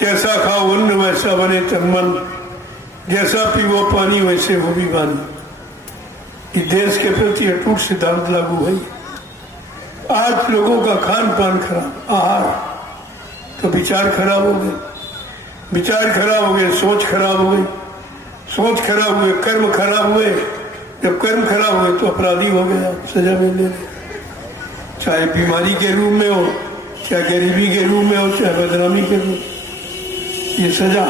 जैसा खाओ अन्न वैसा बने तन मन, जैसा पीवो पानी वैसे हो भी वाणी। इस देश के प्रति अटूट सिद्धांत लागू है। आज लोगों का खान पान खराब, आहार, तो विचार खराब हो गए, विचार खराब हो गए, सोच खराब हो गई, सोच खराब हुए, कर्म खराब हुए, जब कर्म खराब हुए तो अपराधी हो गया, सजा मिलने लगी। चाहे बीमारी के रूप में हो, चाहे गरीबी के रूप में हो, चाहे बदनामी के रूप, ये सजा।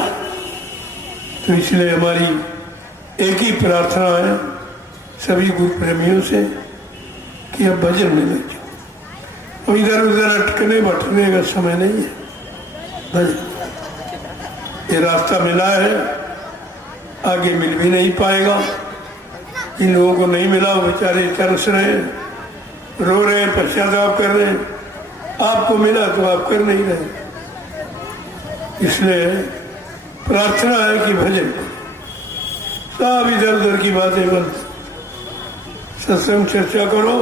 तो इसलिए हमारी एक ही प्रार्थना है सभी गुरु प्रेमियों से कि अब भजन में लग जाओ। इधर उधर अटकने बटने का समय नहीं है। भजन, ये रास्ता मिला है, आगे मिल भी नहीं पाएगा। इन लोगों को नहीं मिला, वो बेचारे तरस रहे, रो रहे, पश्चाताप कर रहे। आपको मिला तो आप कर नहीं रहे। इसलिए प्रार्थना है कि भजन, सब इधर उधर की बातें बंद, सत्संग चर्चा करो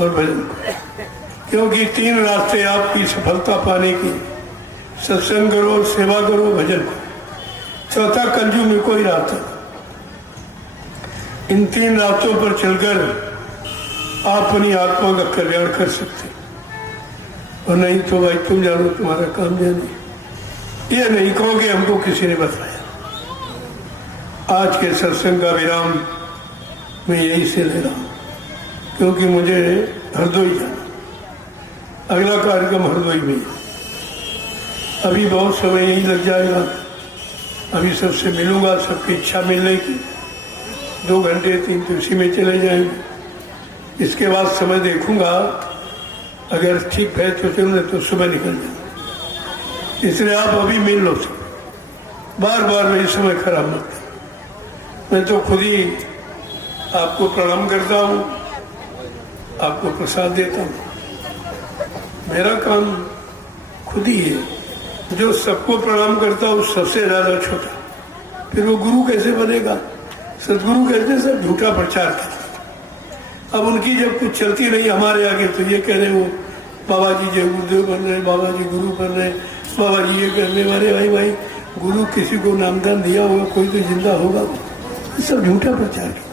और भजन करो। क्योंकि तीन रास्ते आपकी सफलता पाने की, सत्संग करो, सेवा करो, भजन करो। चौथा कलयुग में कोई रास्ता। इन तीन रास्तों पर चलकर आप अपनी आत्मा का कल्याण कर सकते, और नहीं तो भाई तुम जानो तुम्हारा काम जाने। ये नहीं कहोगे हमको किसी ने बताया। आज के सत्संग का विराम मैं यही से ले रहा हूँ, क्योंकि मुझे हरदोई जाना, अगला कार्यक्रम हरदोई में। अभी बहुत समय यही लग जाएगा। अभी सबसे मिलूंगा, सबकी इच्छा मिलने की, 2 घंटे 3 तो इसी में चले जाएंगे। इसके बाद समय देखूंगा, अगर ठीक है तो चलूँ, तो सुबह निकल जाऊँ। इसलिए आप अभी मिल लो सब, बार बार मेरी समय खराब मत कर। मैं तो खुद ही आपको प्रणाम करता हूँ, आपको प्रसाद देता हूँ। मेरा काम खुद ही है। जो सबको प्रणाम करता है वो सबसे ज्यादा छोटा, फिर वो गुरु कैसे बनेगा। सदगुरु कहते हैं सब झूठा प्रचार करते। अब उनकी जब कुछ चलती नहीं हमारे आगे, तो ये कह रहे वो बाबा जी जय गुरुदेव बन रहे, बाबा जी गुरु बन रहे, बाबा जी ये करने वाले। भाई गुरु किसी को नामदान दिया होगा, कोई तो जिंदा होगा। सब झूठा प्रचार है।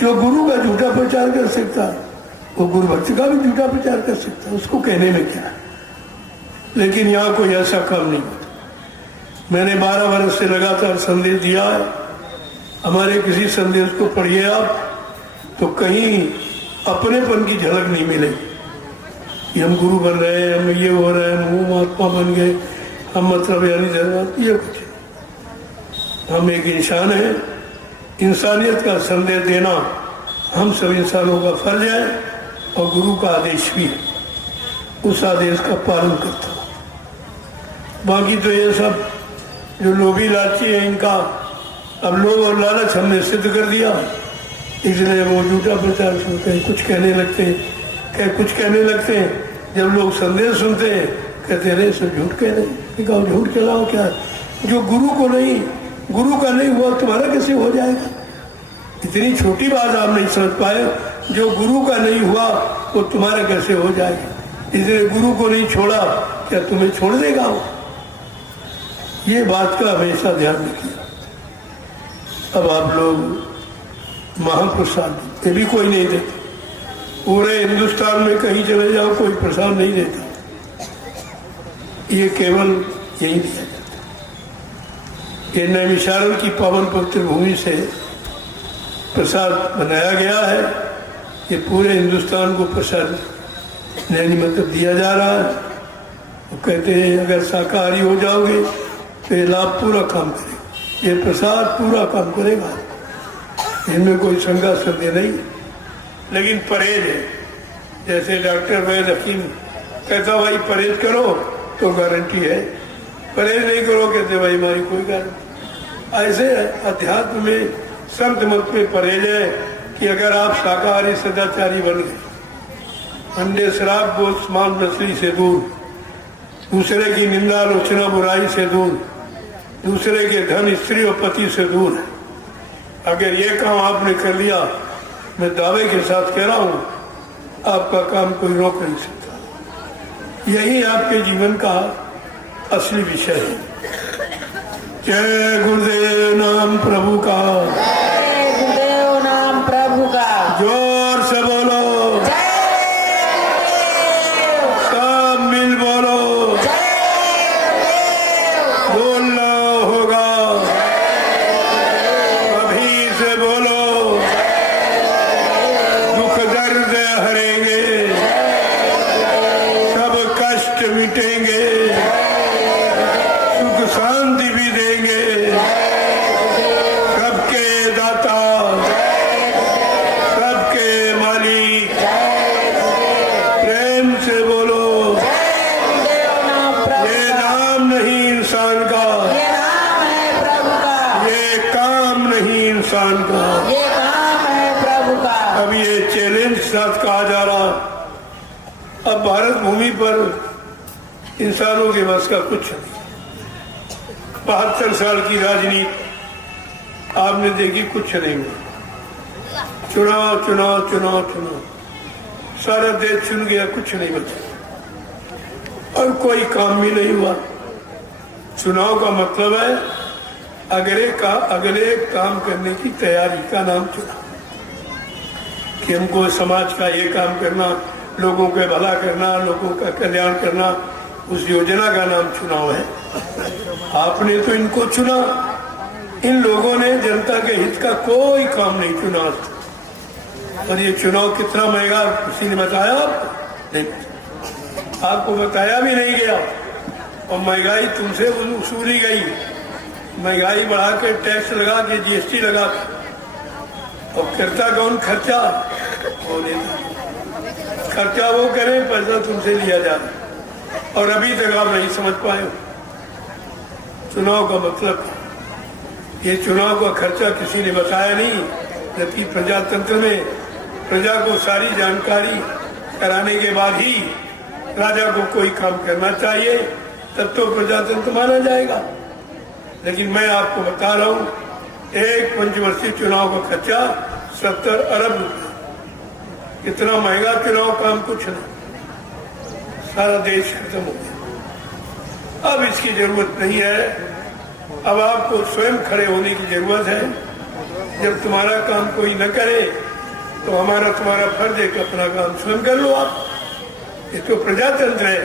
जो गुरु का झूठा प्रचार कर सकता, वो गुरु भक्त का भी झूठा प्रचार कर सकता, उसको कहने में क्या है। लेकिन यहाँ कोई ऐसा काम नहीं होता। मैंने 12 वर्ष से लगातार संदेश दिया है। हमारे किसी संदेश को पढ़िए आप, तो कहीं अपनेपन की झलक नहीं मिलेगी कि हम गुरु बन रहे हैं, हम ये हो रहे हैं, हम महात्मा बन गए, हम मतलब यानी ये कुछ। हम एक इंसान है, इंसानियत का संदेश देना हम सब इंसानों का फर्ज है, और गुरु का आदेश भी है। उस आदेश का पालन करता हूँ। बाकी तो ये सब जो लोभी लालची है, इनका अब लोग और लालच हमने सिद्ध कर दिया, इसलिए वो झूठा प्रचार सुनते हैं, कुछ कहने लगते हैं, कुछ कहने लगते हैं। जब लोग संदेश सुनते हैं कहते हैं सब झूठ कह रहे हैं। कहा झूठ कहलाओ क्या, जो गुरु को नहीं, गुरु का नहीं हुआ तुम्हारा कैसे हो जाएगा? इतनी छोटी बात आप नहीं समझ पाए, जो गुरु का नहीं हुआ वो तुम्हारा कैसे हो जाएगा? इसलिए गुरु को नहीं छोड़ा, क्या तुम्हें छोड़ देगा वो? ये बात का हमेशा ध्यान रखिए। अब आप लोग महाप्रसाद, ये भी कोई नहीं देते, पूरे हिंदुस्तान में कहीं चले जाओ कोई प्रसाद नहीं देता, ये केवल यही दिया जाता है। ये नैमिषारण्य की पावन पवित्र भूमि से प्रसाद बनाया गया है, ये पूरे हिंदुस्तान को प्रसाद नहीं मतलब दिया जा रहा है। वो कहते हैं अगर शाकाहारी हो जाओगे तो ये लाभ पूरा काम करेगा, ये प्रसाद पूरा काम करेगा, इनमें कोई शंका संदेह नहीं। लेकिन परहेज है, जैसे डॉक्टर वैद हकीम कहता भाई परहेज करो तो गारंटी है, परहेज नहीं करो कहते भाई हमारी कोई गारंटी। ऐसे अध्यात्म में संत मत में परहेज है कि अगर आप शाकाहारी सदाचारी बन गए, अंडे शराब गोश्त मांस मछली से दूर, दूसरे की निंदा आलोचना बुराई से दूर, दूसरे के धन स्त्री और पति से दूर है, अगर ये काम आपने कर लिया, मैं दावे के साथ कह रहा हूं आपका काम कोई रोक नहीं सकता। यही आपके जीवन का असली विषय है। जय गुरुदेव नाम प्रभु का, जय गुरुदेव नाम प्रभु का, जोर से बोलो, सब मिल बोलो, बोलना होगा, अभी से बोलो, दुख दर्द हरेंगे, सब कष्ट मिटेंगे, सुख शांति भी देंगे, सबके दाता, सबके मालिक, प्रेम से बोलो, ये नाम नहीं इंसान का, ये नाम है प्रभु का, ये काम नहीं इंसान का। ये काम है प्रभु का। अब ये चैलेंज साथ कहा जा रहा, अब भारत भूमि पर इंसानों के बस का कुछ नहीं। 72 साल की राजनीति आपने देखी, कुछ नहीं हुआ, चुनाव चुनाव चुनाव चुनाव, सारा देश चुन गया, कुछ नहीं बचा और कोई काम भी नहीं हुआ। चुनाव का मतलब है अगले काम करने की तैयारी का नाम चुनाव, कि हमको समाज का ये काम करना, लोगों का भला करना, लोगों का कल्याण करना, उस योजना का नाम चुनाव है। आपने तो इनको चुना, इन लोगों ने जनता के हित का कोई काम नहीं चुना। और ये चुनाव कितना महंगा किसी ने बताया? नहीं, आपको बताया भी नहीं गया। और महंगाई तुमसे वसूली गई, महंगाई बढ़ा के टैक्स लगा के जीएसटी लगा के, और करता कौन? खर्चा वो देता, खर्चा वो करे, पैसा तुमसे लिया जाए। और अभी तक आप नहीं समझ पाए चुनाव का मतलब। ये चुनाव का खर्चा किसी ने बताया नहीं, जबकि प्रजातंत्र में प्रजा को सारी जानकारी कराने के बाद ही राजा को कोई काम करना चाहिए, तब तो प्रजातंत्र माना जाएगा। लेकिन मैं आपको बता रहा हूँ, एक पंचवर्षीय चुनाव का खर्चा 70 अरब रुपए। इतना महंगा चुनाव काम कुछ नहीं, सारा देश खत्म हो गया। अब इसकी जरूरत नहीं है, अब आपको स्वयं खड़े होने की जरूरत है। जब तुम्हारा काम कोई न करे तो तुम्हारा फर्ज है कि अपना काम स्वयं कर लो आप। ये तो प्रजातंत्र है,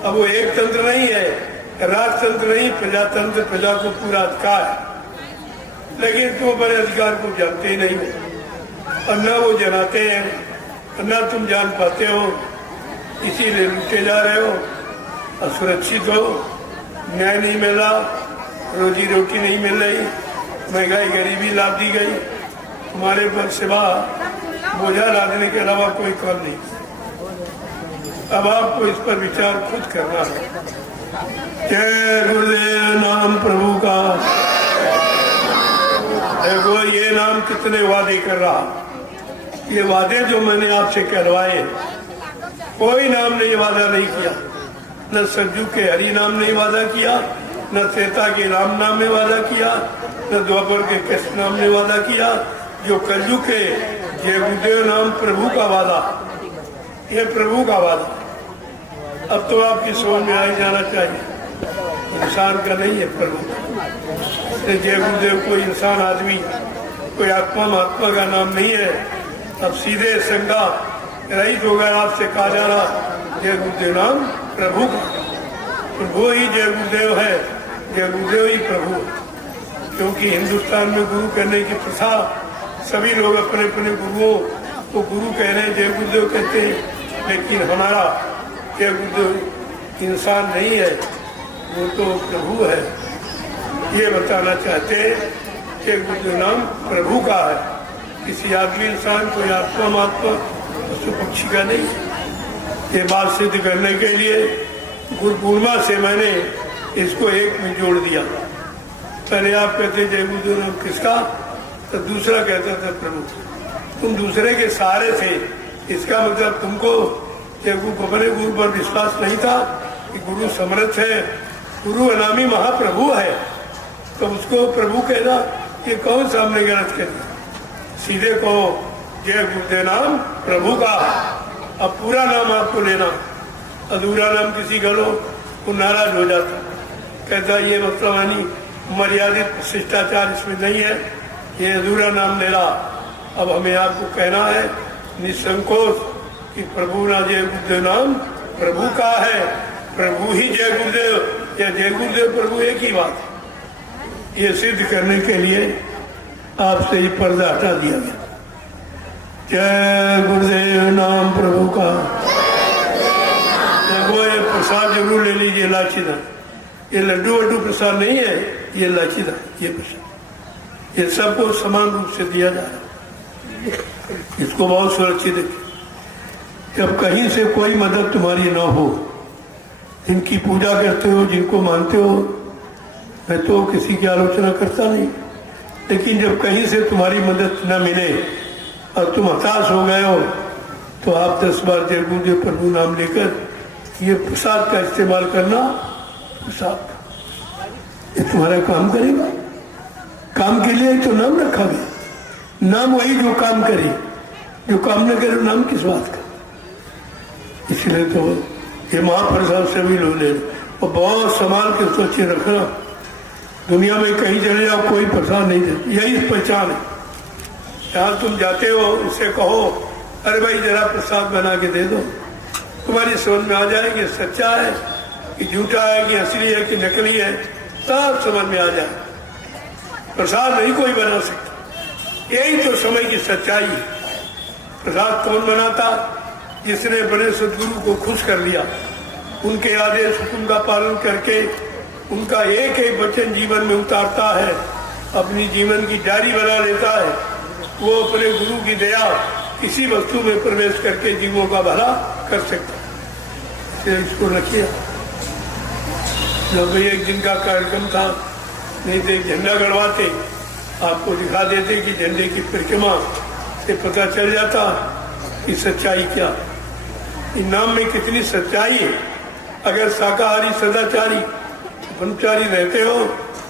अब वो एक तंत्र नहीं है, राजतंत्र नहीं, प्रजातंत्र, प्रजा को पूरा अधिकार है। लेकिन तुम अपने अधिकार को जानते ही नहीं हो, और न वो जनाते हैं, न तुम जान पाते हो, इसीलिए लूटे जा रहे हो, असुरक्षित हो, न्याय नहीं मिल रहा, रोजी रोटी नहीं मिल रही, महंगाई गरीबी लाद दी गई, तुम्हारे पर सिवा बोझा लादने के अलावा कोई काम नहीं। अब आपको इस पर विचार खुद करना है। जय गुरुदेव नाम प्रभु का। नाम कितने वादे कर रहा, ये वादे जो मैंने आपसे करवाए, कोई नाम ने वादा नहीं किया। न सरजू के हरि नाम ने वादा किया, न त्रेता के राम नाम ने वादा किया, न द्वापर के कृष्ण नाम ने वादा किया। जो कलयुग के जय गुरुदेव नाम प्रभु का वादा, ये प्रभु का वादा। अब तो आपकी समझ में आ ही जाना चाहिए, इंसान का नहीं है प्रभु। जय गुरुदेव कोई इंसान आदमी, कोई आत्मा महात्मा का नाम नहीं है। अब सीधे संगा रहित होगा, आपसे कहा जा रहा जय गुरुदेव नाम प्रभु का। प्रभु ही जय गुरुदेव है, जय गुरुदेव ही प्रभु है। क्योंकि हिंदुस्तान में गुरु कहने की प्रथा, सभी लोग अपने अपने गुरुओं को गुरु कह रहे हैं, जय गुरुदेव कहते हैं। लेकिन हमारा जय गुरुदेव इंसान नहीं है, वो तो प्रभु है। ये बताना चाहते हैं कि गुरुदेव नाम प्रभु का है, किसी आदमी इंसान कोई आत्मा महात्मा पशु पक्षी का नहीं। ये बात सिद्ध करने के लिए गुरु पूर्णिमा से मैंने इसको एक में जोड़ दिया। पहले आप कहते जय गुरुदेव नाम किसका, तो दूसरा कहता था प्रभु। तुम दूसरे के सहारे थे, इसका मतलब तुमको अपने गुरु पर विश्वास नहीं था कि गुरु समर्थ है, गुरु अनामी महाप्रभु है, तो उसको प्रभु कहना ये कौन सामने गलत कर दिया। सीधे कहो जय गुरुदेव नाम प्रभु का। अब पूरा नाम आपको लेना, अधूरा नाम किसी का लो वो नाराज हो जाता, कहता ये मतलब मर्यादित शिष्टाचार इसमें नहीं है, ये अधूरा नाम ले रहा। अब हमें आपको कहना है निसंकोच कि प्रभु ना जय गुरुदेव नाम प्रभु का है, प्रभु ही जय गुरुदेव या जय गुरुदेव प्रभु एक ही बात। ये सिद्ध करने के लिए आपसे ये पर्दा हटा दिया गया। जय गुरुदेव नाम प्रभु का। वो ये प्रसाद जरूर ले लीजिए, लाचीदार। ये लड्डू वड्डू प्रसाद नहीं है, ये लाचीदार, ये प्रसाद, ये सबको समान रूप से दिया जा रहा है। इसको बहुत सुरक्षित रखिए। जब कहीं से कोई मदद तुम्हारी ना हो, जिनकी पूजा करते हो, जिनको मानते हो, मैं तो किसी की आलोचना करता नहीं, लेकिन जब कहीं से तुम्हारी मदद न मिले और तुम हताश हो गए हो, तो आप 10 बार जय गुरुदेव प्रभु नाम लेकर ये प्रसाद का इस्तेमाल करना। प्रसाद ये तुम्हारा काम करेगा। काम के लिए तो नाम रखा गया। नाम वही जो काम करे, जो काम न करे नाम किस बात का। इसलिए तो ये महाप्रसाद सभी लोग ले और बहुत संभाल के सोचे रखना। दुनिया में कहीं चले जाओ कोई प्रसाद नहीं देते, यही पहचान है। जहाँ तुम जाते हो उससे कहो अरे भाई जरा प्रसाद बना के दे दो, तुम्हारी समझ में आ जाएगी सच्चा है कि झूठा है, कि असली है कि नकली है, सब समझ में आ जाए। प्रसाद नहीं कोई बना सकता, यही तो समय की सच्चाई है। प्रसाद कौन बनाता? जिसने बड़े सदगुरु को खुश कर लिया, उनके आदेश हुक्म का पालन करके उनका एक एक वचन जीवन में उतारता है, अपनी जीवन की डायरी बना लेता है। वो अपने गुरु की दया किसी वस्तु में प्रवेश करके जीवों का भला कर सकता है। इसको रखिए। जब एक दिन का कार्यक्रम था, नहीं तो एक झंडा गड़वाते, आपको दिखा देते कि झंडे की परिक्रमा से पता चल जाता कि सच्चाई क्या। इन नाम में कितनी सच्चाई है। अगर शाकाहारी सदाचारी ब्रह्मचारी रहते हो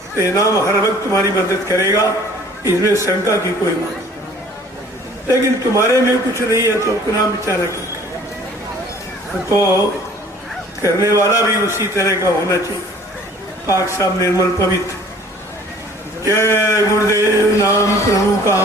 तो ये नाम हर वक्त तुम्हारी मदद करेगा, इसमें शंका की कोई बात नहीं। लेकिन तुम्हारे में कुछ नहीं है तो अपना विचार कर, तो करने वाला भी उसी तरह का होना चाहिए, पाक साफ निर्मल पवित्र। जय गुरुदेव नाम प्रभु का।